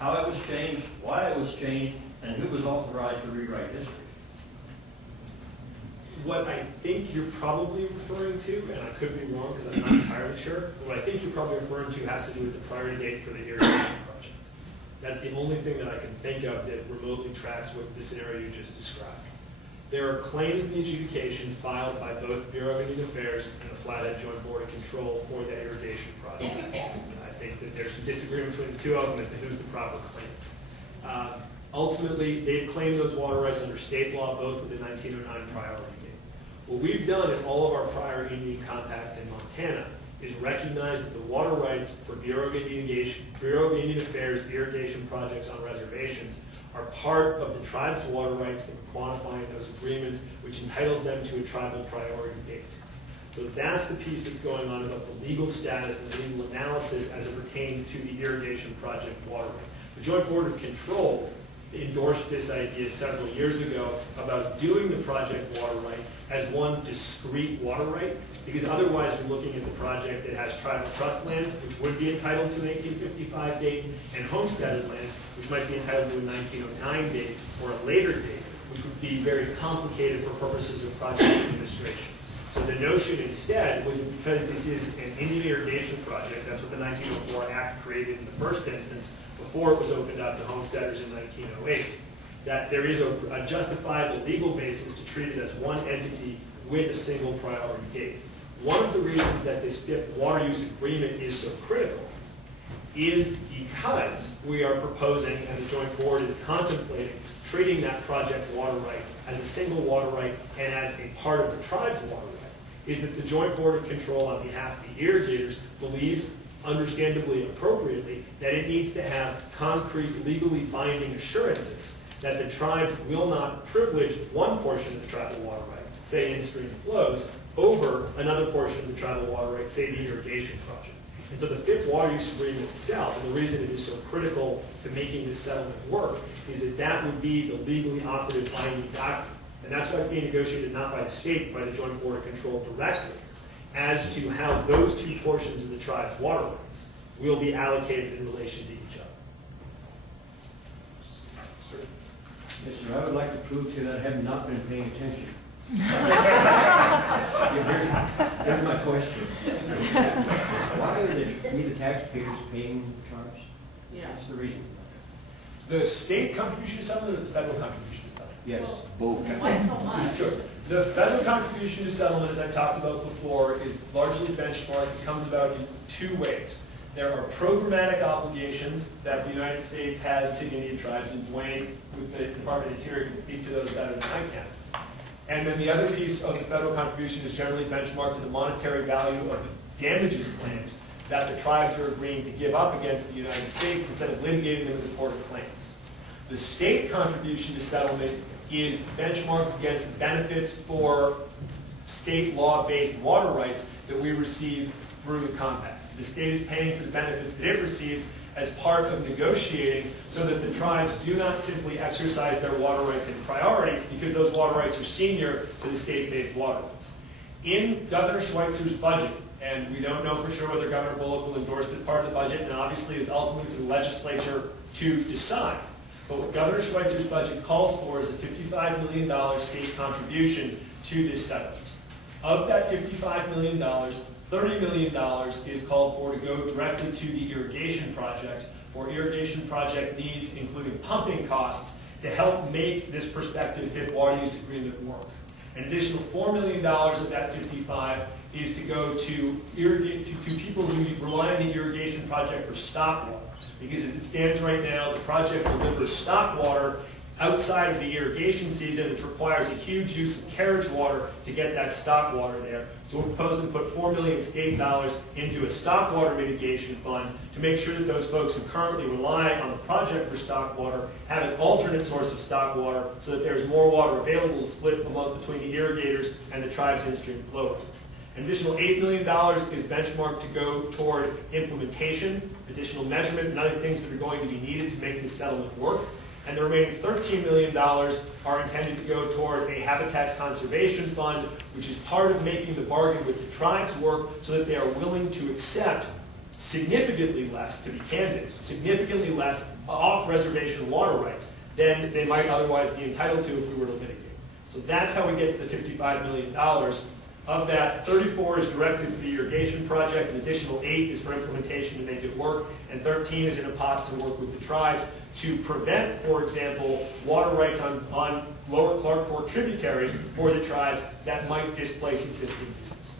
how it was changed, why it was changed, and who was authorized to rewrite history. What I think you're probably referring to, and I could be wrong because I'm not entirely sure, but what I think you're probably referring to has to do with the priority date for the irrigation project. That's the only thing that I can think of that remotely tracks with the scenario you just described. There are claims in the adjudication filed by both the Bureau of Indian Affairs and the Flathead Joint Board of Control for that irrigation project. I think that there's some disagreement between the two of them as to who's the proper claimant. Ultimately, they've claimed those water rights under state law, both with the 1909 priority date. What we've done in all of our prior Indian compacts in Montana is recognize that the water rights for Bureau of Indian Affairs irrigation projects on reservations are part of the tribe's water rights that we're quantifying those agreements, which entitles them to a tribal priority date. So that's the piece that's going on about the legal status and the legal analysis as it pertains to the irrigation project water right. The Joint Board of Control endorsed this idea several years ago about doing the project water right as one discrete water right, because otherwise you're looking at the project that has tribal trust lands, which would be entitled to an 1855 date, and homesteaded lands, which might be entitled to a 1909 date or a later date, which would be very complicated for purposes of project administration. So the notion instead was that because this is an Indian irrigation project, that's what the 1904 Act created in the first instance, before it was opened up to homesteaders in 1908, that there is a justifiable legal basis to treat it as one entity with a single priority date. One of the reasons that this fifth water use agreement is so critical is because we are proposing, and the Joint Board is contemplating, treating that project water right as a single water right and as a part of the tribe's water right, is that the Joint Board of Control on behalf of the irrigators believes, understandably and appropriately, that it needs to have concrete, legally binding assurances that the tribes will not privilege one portion of the tribal water right, say in-stream flows, over another portion of the tribal water right, say the irrigation project. And so the fifth water use agreement itself, and the reason it is so critical to making this settlement work, is that that would be the legally operative binding document. And that's why it's being negotiated not by the state, but by the Joint Board of Control directly, as to how those two portions of the tribe's water rights will be allocated in relation to each other. Yes, sir, I would like to prove to you that I have not been paying attention. Here's my question. Why are we, the taxpayers, paying the charge? Yeah. What's the reason? The state contribution to settlement or the federal contribution to settlement? Yes. Why so much? Sure. The federal contribution to settlement, as I talked about before, is largely benchmarked. It comes about in two ways. There are programmatic obligations that the United States has to Indian tribes, and Dwayne, with the Department of Interior, can speak to those better than I can. And then the other piece of the federal contribution is generally benchmarked to the monetary value of the damages claims that the tribes are agreeing to give up against the United States instead of litigating them in the court of claims. The state contribution to settlement is benchmarked against benefits for state law-based water rights that we receive through the compact. The state is paying for the benefits that it receives as part of negotiating so that the tribes do not simply exercise their water rights in priority because those water rights are senior to the state-based water rights. In Governor Schweitzer's budget, and we don't know for sure whether Governor Bullock will endorse this part of the budget, and obviously is ultimately for the legislature to decide. But what Governor Schweitzer's budget calls for is a $55 million state contribution to this settlement. Of that $55 million, $30 million is called for to go directly to the irrigation project for irrigation project needs, including pumping costs, to help make this prospective FIP water use agreement work. An additional $4 million of that 55 is to go to people who rely on the irrigation project for stock water. Because as it stands right now, the project delivers stock water outside of the irrigation season, which requires a huge use of carriage water to get that stock water there. So we're proposing to put $4 million state dollars into a stock water mitigation fund to make sure that those folks who currently rely on the project for stock water have an alternate source of stock water so that there's more water available to split between the irrigators and the tribe's in-stream flow rates. An additional $8 million is benchmarked to go toward implementation, additional measurement, and other things that are going to be needed to make this settlement work. And the remaining $13 million are intended to go toward a habitat conservation fund, which is part of making the bargain with the tribes work so that they are willing to accept significantly less, to be candid, significantly less off-reservation water rights than they might otherwise be entitled to if we were to litigate. So that's how we get to the $55 million. Of that, 34 is directly for the irrigation project, an additional 8 is for implementation to make it work, and 13 is in a pot to work with the tribes to prevent, for example, water rights on lower Clark Fork tributaries for the tribes that might displace existing uses.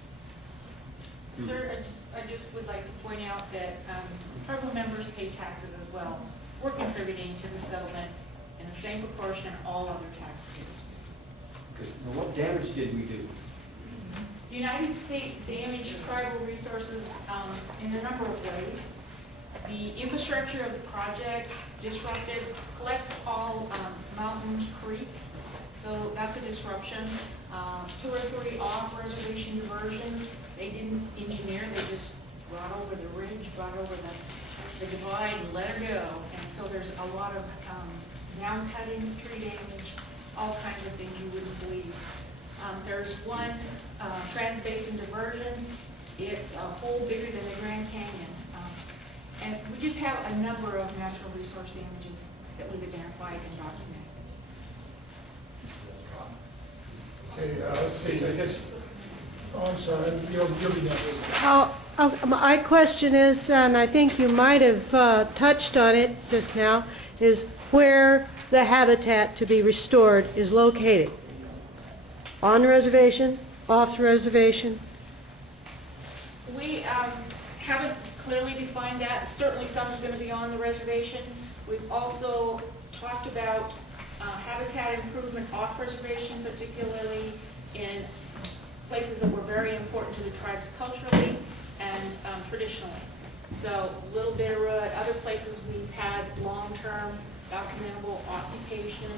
Sir, I just would like to point out that tribal members pay taxes as well. We're contributing to the settlement in the same proportion all other taxpayers. Okay. Now, what damage did we do? The United States damaged tribal resources in a number of ways. The infrastructure of the project disrupted, collects all mountain creeks, so that's a disruption. 2 or 3 off-reservation diversions, they didn't engineer, they just brought over the ridge, brought over the divide and let her go. And so there's a lot of down cutting, tree damage, all kinds of things you wouldn't believe. There's one trans-basin diversion. It's a hole bigger than the Grand Canyon. And we just have a number of natural resource damages that we've identified and documented. Okay, let's see, I guess, Oh, I'm sorry, you'll be next. My question is, and I think you might have touched on it just now, is where the habitat to be restored is located. On the reservation, off the reservation? We haven't clearly defined that. Certainly some is going to be on the reservation. We've also talked about habitat improvement off reservation, particularly in places that were very important to the tribes culturally and traditionally. So Little Bitterroot, other places we've had long-term documentable occupation,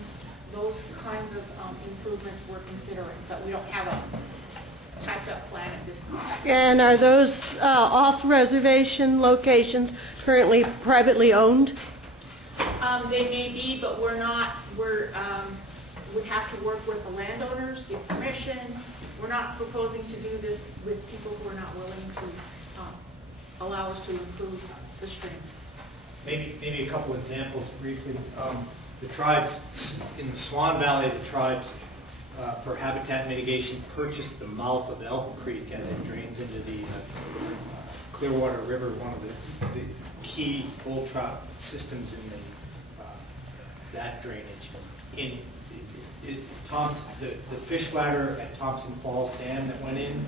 those kinds of improvements we're considering, but we don't have a typed up plan at this time. And are those off-reservation locations currently privately owned? They may be, but we're not, we'd have to work with the landowners, get permission. We're not proposing to do this with people who are not willing to allow us to improve the streams. Maybe a couple examples briefly. The tribes in the Swan Valley, the tribes for habitat mitigation purchased the mouth of Elk Creek as it drains into the Clearwater River, one of the key bull trout systems in that drainage. The fish ladder at Thompson Falls Dam that went in,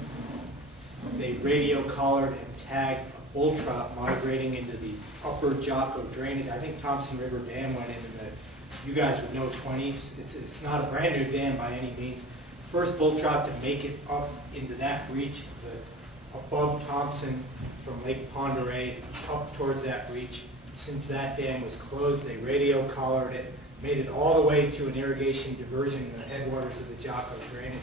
they radio collared and tagged a bull trout migrating into the upper Jocko drainage. I think Thompson River Dam went in the, you guys would know, 20s. It's not a brand new dam by any means. First bull trout to make it up into that reach of the, above Thompson from Lake Pend Oreille up towards that reach. Since that dam was closed, they radio collared it, made it all the way to an irrigation diversion in the headwaters of the Jocko drainage,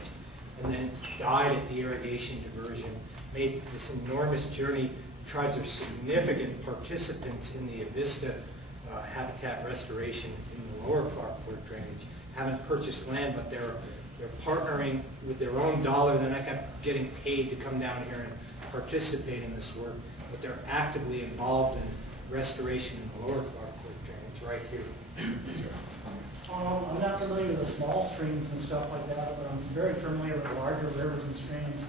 and then died at the irrigation diversion. Made this enormous journey. Tribes are significant participants in the Avista habitat restoration in the lower Clark Fork drainage. Haven't purchased land, but they're partnering with their own dollar. They're not getting paid to come down here and participate in this work, but they're actively involved in restoration in the lower Clark Fork drainage right here. I'm not familiar with the small streams and stuff like that, but I'm very familiar with the larger rivers and streams.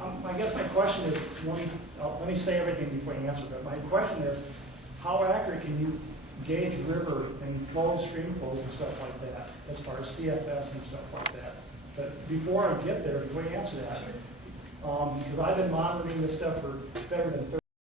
I guess my question is, let me say everything before you answer, but my question is, how accurate can you gauge river and stream flows and stuff like that, as far as CFS and stuff like that? But before I get there, before you answer that, because I've been monitoring this stuff for better than 30